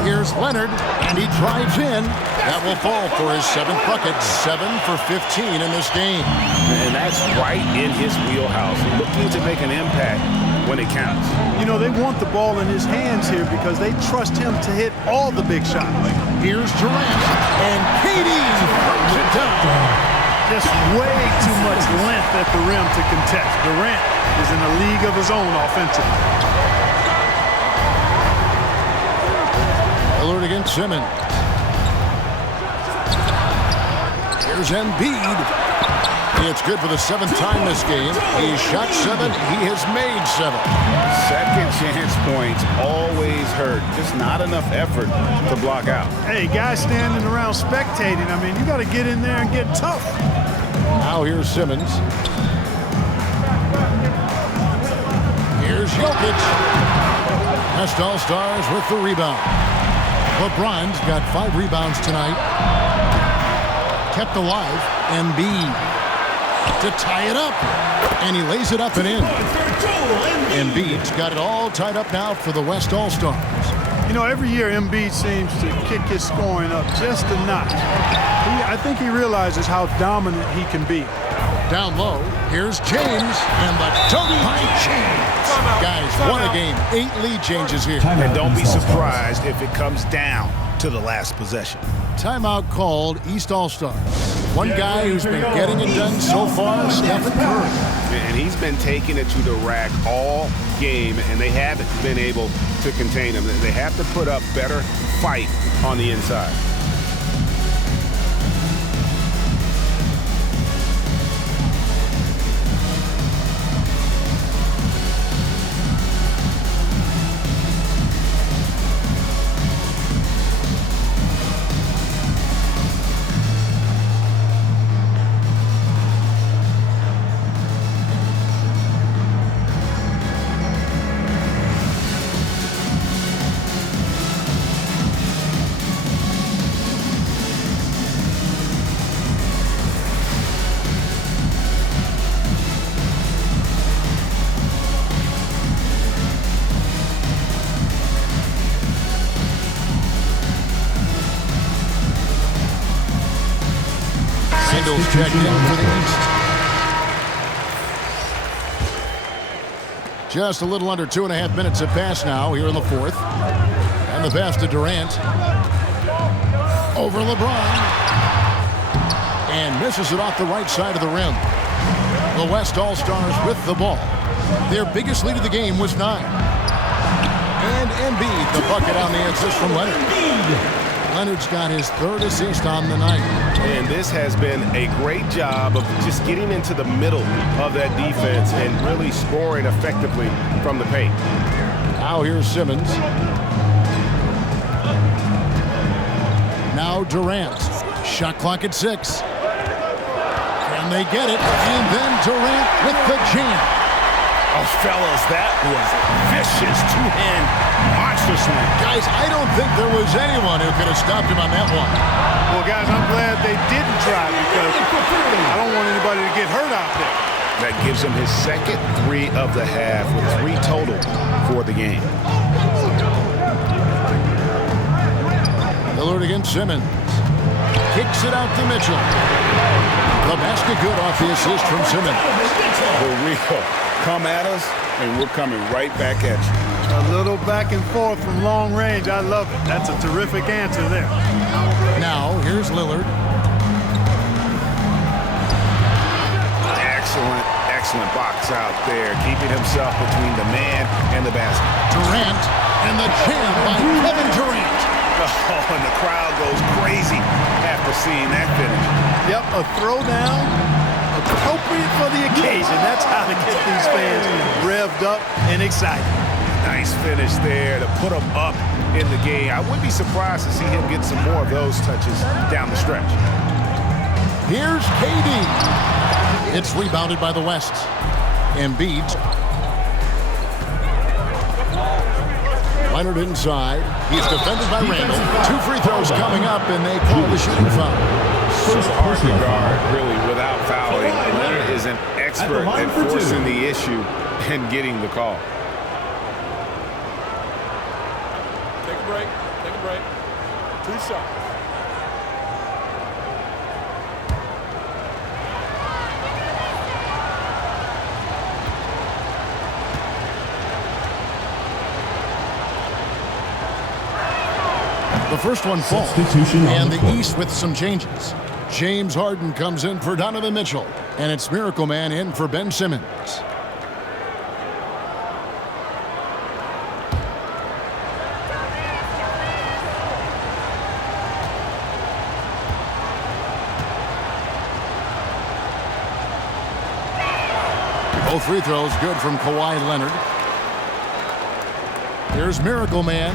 Here's Leonard, and he drives in. That will fall for his 7th bucket, 7 for 15 in this game. And that's right in his wheelhouse, looking to make an impact when it counts. You know, they want the ball in his hands here because they trust him to hit all the big shots. Here's Durant, and KD brings it down. Just way too much length at the rim to contest. Durant is in a league of his own offensively. Lillard against Simmons. Here's Embiid. It's good for the 7th time this game. He shot 7. He has made 7. Second chance points always hurt. Just not enough effort to block out. Hey, guys standing around spectating. I mean, you got to get in there and get tough. Now here's Simmons. Here's Jokic. West All-Stars with the rebound. LeBron's got 5 rebounds tonight. Kept alive. Embiid to tie it up. And he lays it up and in. Embiid's got it all tied up now for the West All-Stars. You know, every year Embiid seems to kick his scoring up just a notch. I think he realizes how dominant he can be. Down low, here's James, and the dunk by James. Guys, won a game. 8 lead changes here. And don't be surprised if it comes down to the last possession. Timeout called, East All-Stars. One guy who's been getting it done so far, Stephen Curry. And he's been taking it to the rack all game, and they haven't been able to contain him. They have to put up better fight on the inside. Checked in for the East. Just a little under 2.5 minutes have passed now here in the 4th. And the pass to Durant. Over LeBron. And misses it off the right side of the rim. The West All-Stars with the ball. Their biggest lead of the game was 9. And Embiid, the bucket on the assist from Leonard. Leonard's got his 3rd assist on the night. And this has been a great job of just getting into the middle of that defense and really scoring effectively from the paint. Now here's Simmons. Now Durant. Shot clock at 6. Can they get it? And then Durant with the jam. Oh, fellas, that was vicious two-hand monster swing. Guys, I don't think there was anyone who could have stopped him on that one. Well, guys, I'm glad they didn't try because I don't want anybody to get hurt out there. That gives him his 2nd 3 of the half with 3 total for the game. Lillard against Simmons. Kicks it out to Mitchell. The basket good off the assist from Simmons. For real. Come at us, and we're coming right back at you. A little back and forth from long range. I love it. That's a terrific answer there. Now, here's Lillard. Excellent box out there, keeping himself between the man and the basket. Durant, and the jam by Kevin Durant. Oh, and the crowd goes crazy after seeing that finish. Yep, a throwdown, a appropriate for the occasion. That's how to get these fans revved up and excited. Nice finish there to put him up in the game. I wouldn't be surprised to see him get some more of those touches down the stretch. Here's KD. It's rebounded by the West. Embiid. Leonard inside. He's defended by Randall. 2 free throws coming up, and they call the shooting foul. So hard to guard, really, without fouling. Leonard is an expert at forcing the issue and getting the call. Take a break. Take a break. 2 shots. The first one falls, and the East with some changes. James Harden comes in for Donovan Mitchell, and it's Miracle Man in for Ben Simmons. Both free throws good from Kawhi Leonard. Here's Miracle Man.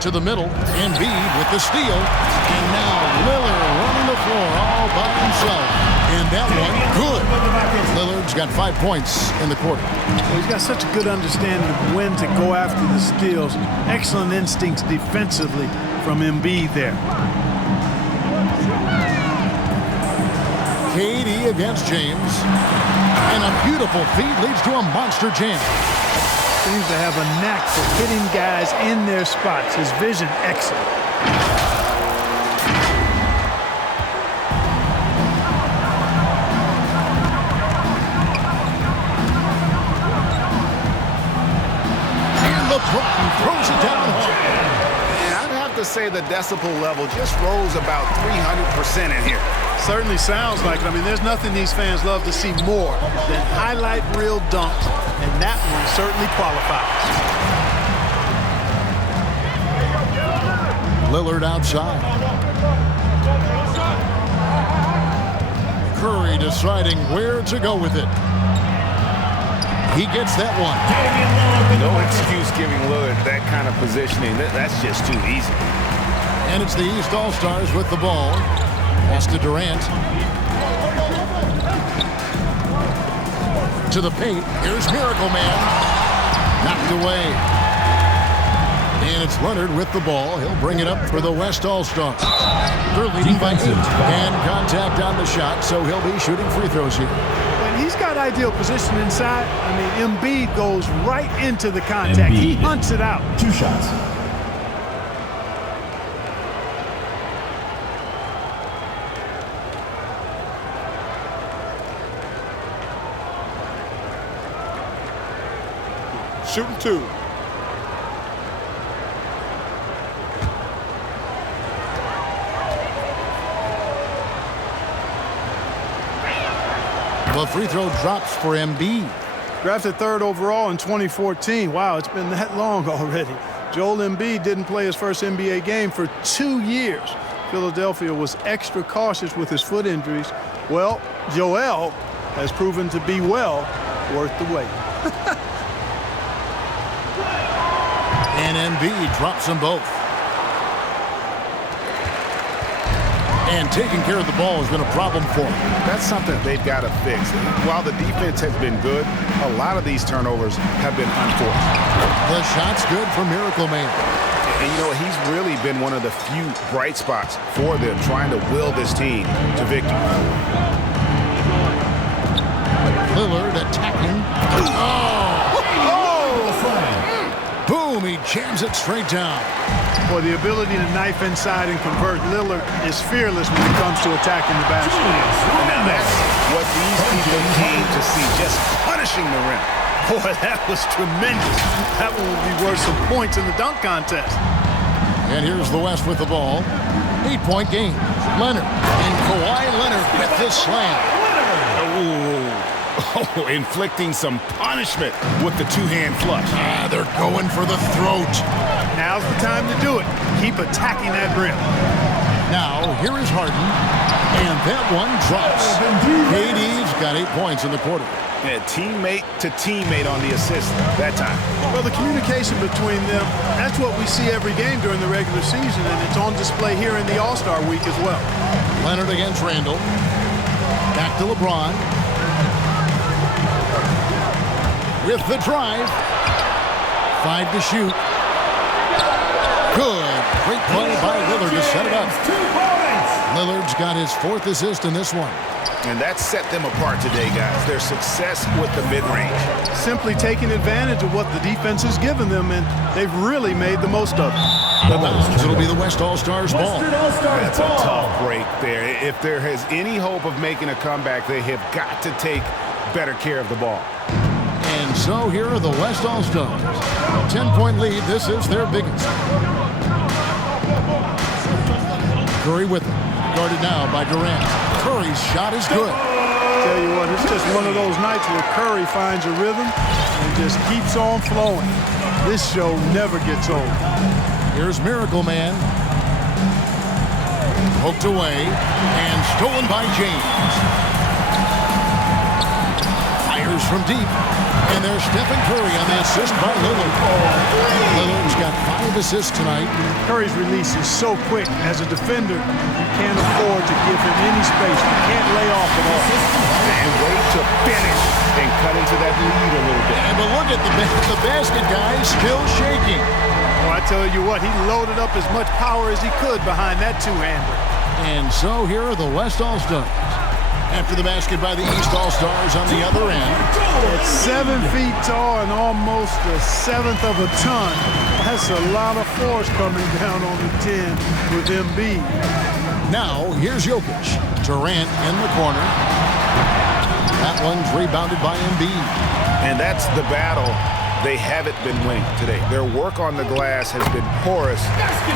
To the middle, Embiid with the steal, and now Lillard running the floor all by himself, and that one good. Lillard's got 5 points in the quarter. Well, he's got such a good understanding of when to go after the steals. Excellent instincts defensively from Embiid there. KD against James, and a beautiful feed leads to a monster jam. Seems to have a knack for hitting guys in their spots. His vision, excellent. And LeBron throws it down hard. And I'd have to say the decibel level just rose about 300% in here. Certainly sounds like it. I mean, there's nothing these fans love to see more than highlight reel dunks, and that one certainly qualifies. Lillard outside. Curry deciding where to go with it. He gets that one. No excuse giving Lillard that kind of positioning. That's just too easy. And it's the East All-Stars with the ball. Pass to Durant. To the paint. Here's Miracle Man. Knocked away. And it's Leonard with the ball. He'll bring it up for the West All-Stars. They're leading by 8. And contact on the shot, so he'll be shooting free throws here. When he's got ideal position inside, I mean, Embiid goes right into the contact. He hunts it out. 2 shots. Shooting 2. The free throw drops for Embiid. Drafted 3rd overall in 2014. Wow, it's been that long already. Joel Embiid didn't play his first NBA game for 2 years. Philadelphia was extra cautious with his foot injuries. Well, Joel has proven to be well worth the wait. And Embiid drops them both. And taking care of the ball has been a problem for him. That's something they've got to fix. While the defense has been good, a lot of these turnovers have been unforced. The shot's good for Miracle Man. And you know, he's really been one of the few bright spots for them, trying to will this team to victory. Lillard attacking. Boom, he jams it straight down. Boy, the ability to knife inside and convert. Lillard is fearless when it comes to attacking the basket. Now that's what these people came to see, just punishing the rim. Boy, that was tremendous. That one would be worth some points in the dunk contest. And here's the West with the ball. 8-point game. Leonard. And Kawhi Leonard with the slam. Ooh. Oh, inflicting some punishment with the two-hand flush. They're going for the throat. Now's the time to do it. Keep attacking that rim. Now, here is Harden, and that one drops. KD's got 8 points in the quarter. Yeah, teammate to teammate on the assist that time. Well, the communication between them, that's what we see every game during the regular season, and it's on display here in the All-Star week as well. Leonard against Randall. Back to LeBron. With the drive. 5 to shoot. Good. Great play by Lillard to set it up. Lillard's got his 4th assist in this one. And that set them apart today, guys. Their success with the mid-range. Simply taking advantage of what the defense has given them, and they've really made the most of it. It'll be the West All-Stars ball. That's a tough break there. If there is any hope of making a comeback, they have got to take better care of the ball. And so here are the West All-Stars. 10-point lead. This is their biggest. Curry with it. Guarded now by Durant. Curry's shot is good. Tell you what, it's just one of those nights where Curry finds a rhythm and just keeps on flowing. This show never gets old. Here's Miracle Man. Poked away and stolen by James. Fires from deep. And there's Stephen Curry on the assist by Lillard. Lillard's got 5 assists tonight. Curry's release is so quick. As a defender, you can't afford to give him any space. You can't lay off at all. And wait to finish and cut into that lead a little bit. But look at the basket, guys, still shaking. Well, I tell you what, he loaded up as much power as he could behind that two-hander. And so here are the West All-Stars. After the basket by the East All-Stars on the other end. At 7 feet tall and almost 1/7 of a ton, that's a lot of force coming down on the 10 with Embiid. Now, here's Jokic. Durant in the corner. That one's rebounded by Embiid. And that's the battle they haven't been winning today. Their work on the glass has been porous,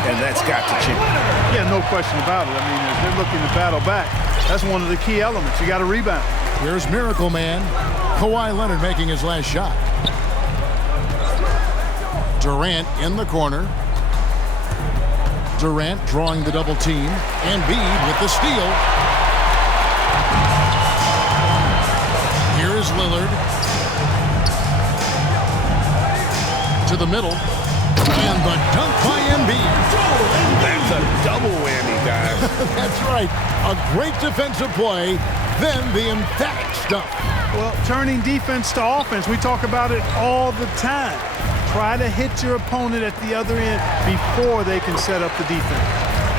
and that's got to change. Yeah, no question about it. I mean, as they're looking to battle back, that's one of the key elements. You got to rebound. Here's Miracle Man. Kawhi Leonard making his last shot. Durant in the corner. Durant drawing the double team. Embiid with the steal. Here is Lillard. To the middle. And the dunk by Embiid. That's a double whammy, guys. That's right. A great defensive play, then the emphatic stuff. Well, turning defense to offense, we talk about it all the time. Try to hit your opponent at the other end before they can set up the defense.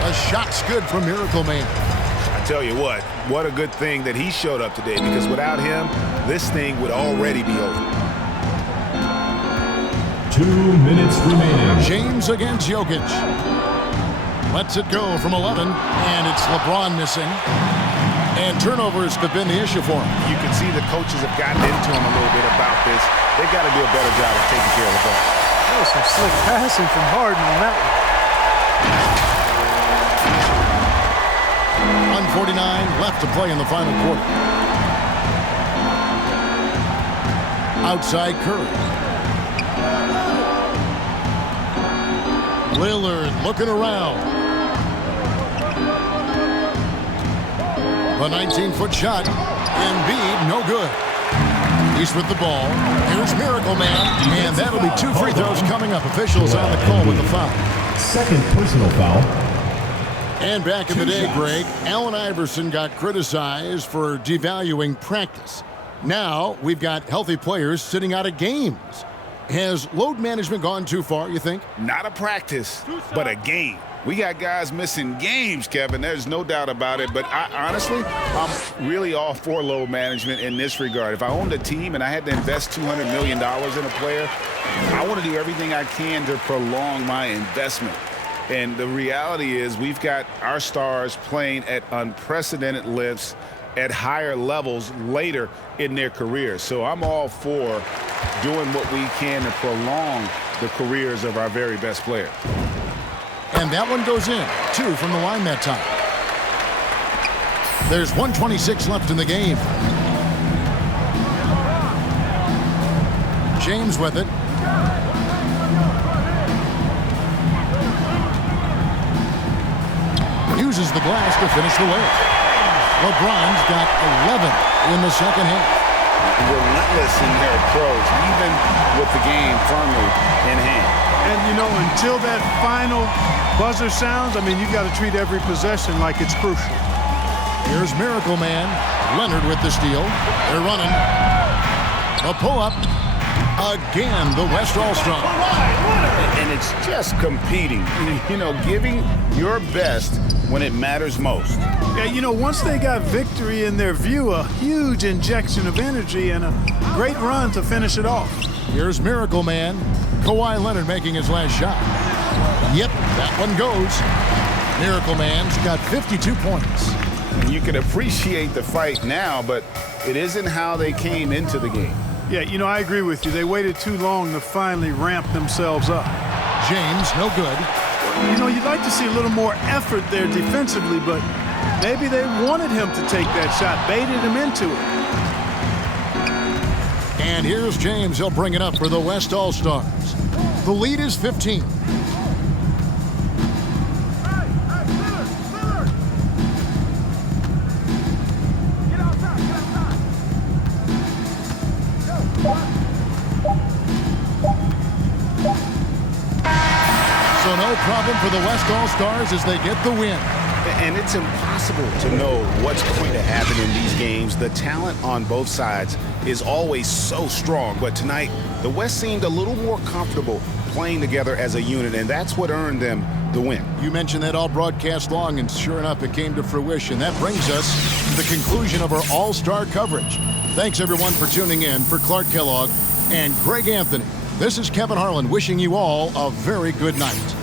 A shot's good from Miracle Man. I tell you what a good thing that he showed up today, because without him, this thing would already be over. 2 minutes remaining. James against Jokic. Lets it go from 11, and it's LeBron missing. And turnovers have been the issue for him. You can see the coaches have gotten into him a little bit about this. They've got to do a better job of taking care of the ball. That was some slick passing from Harden on that one. 1:49 left to play in the final quarter. Outside Curry. Lillard looking around. A 19-foot shot. Embiid, no good. He's with the ball. Here's Miracle Man. And that'll be 2 free throws coming up. Officials on the call with the foul. Second personal foul. And back in the day, Greg, Allen Iverson got criticized for devaluing practice. Now we've got healthy players sitting out of games. Has load management gone too far, you think? Not a practice, but a game. We got guys missing games, Kevin. There's no doubt about it. But honestly, I'm really all for load management in this regard. If I owned a team and I had to invest $200 million in a player, I want to do everything I can to prolong my investment. And the reality is we've got our stars playing at unprecedented lengths at higher levels later in their careers. So I'm all for doing what we can to prolong the careers of our very best players. And that one goes in. 2 from the line that time. There's 1:26 left in the game. James with it. Uses the glass to finish the layup. LeBron's got 11 in the second half. Relentless in their approach, even with the game firmly in hand. And, you know, until that final buzzer sounds, I mean, you've got to treat every possession like it's crucial. Here's Miracle Man. Leonard with the steal. They're running. A pull-up. Again, the West All-Star. And it's just competing, you know, giving your best when it matters most. Yeah, you know, once they got victory in their view, a huge injection of energy and a great run to finish it off. Here's Miracle Man. Kawhi Leonard making his last shot. Yep, that one goes. Miracle Man's got 52 points. You can appreciate the fight now, but it isn't how they came into the game. Yeah, you know, I agree with you. They waited too long to finally ramp themselves up. James, no good. You know, you'd like to see a little more effort there defensively, but maybe they wanted him to take that shot, baited him into it. And here's James. He'll bring it up for the West All-Stars. The lead is 15. So no problem for the West All-Stars as they get the win. And it's impossible to know what's going to happen in these games. The talent on both sides is always so strong. But tonight, the West seemed a little more comfortable playing together as a unit, and that's what earned them the win. You mentioned that all broadcast long, and sure enough, it came to fruition. That brings us to the conclusion of our All-Star coverage. Thanks, everyone, for tuning in. For Clark Kellogg and Greg Anthony, this is Kevin Harlan wishing you all a very good night.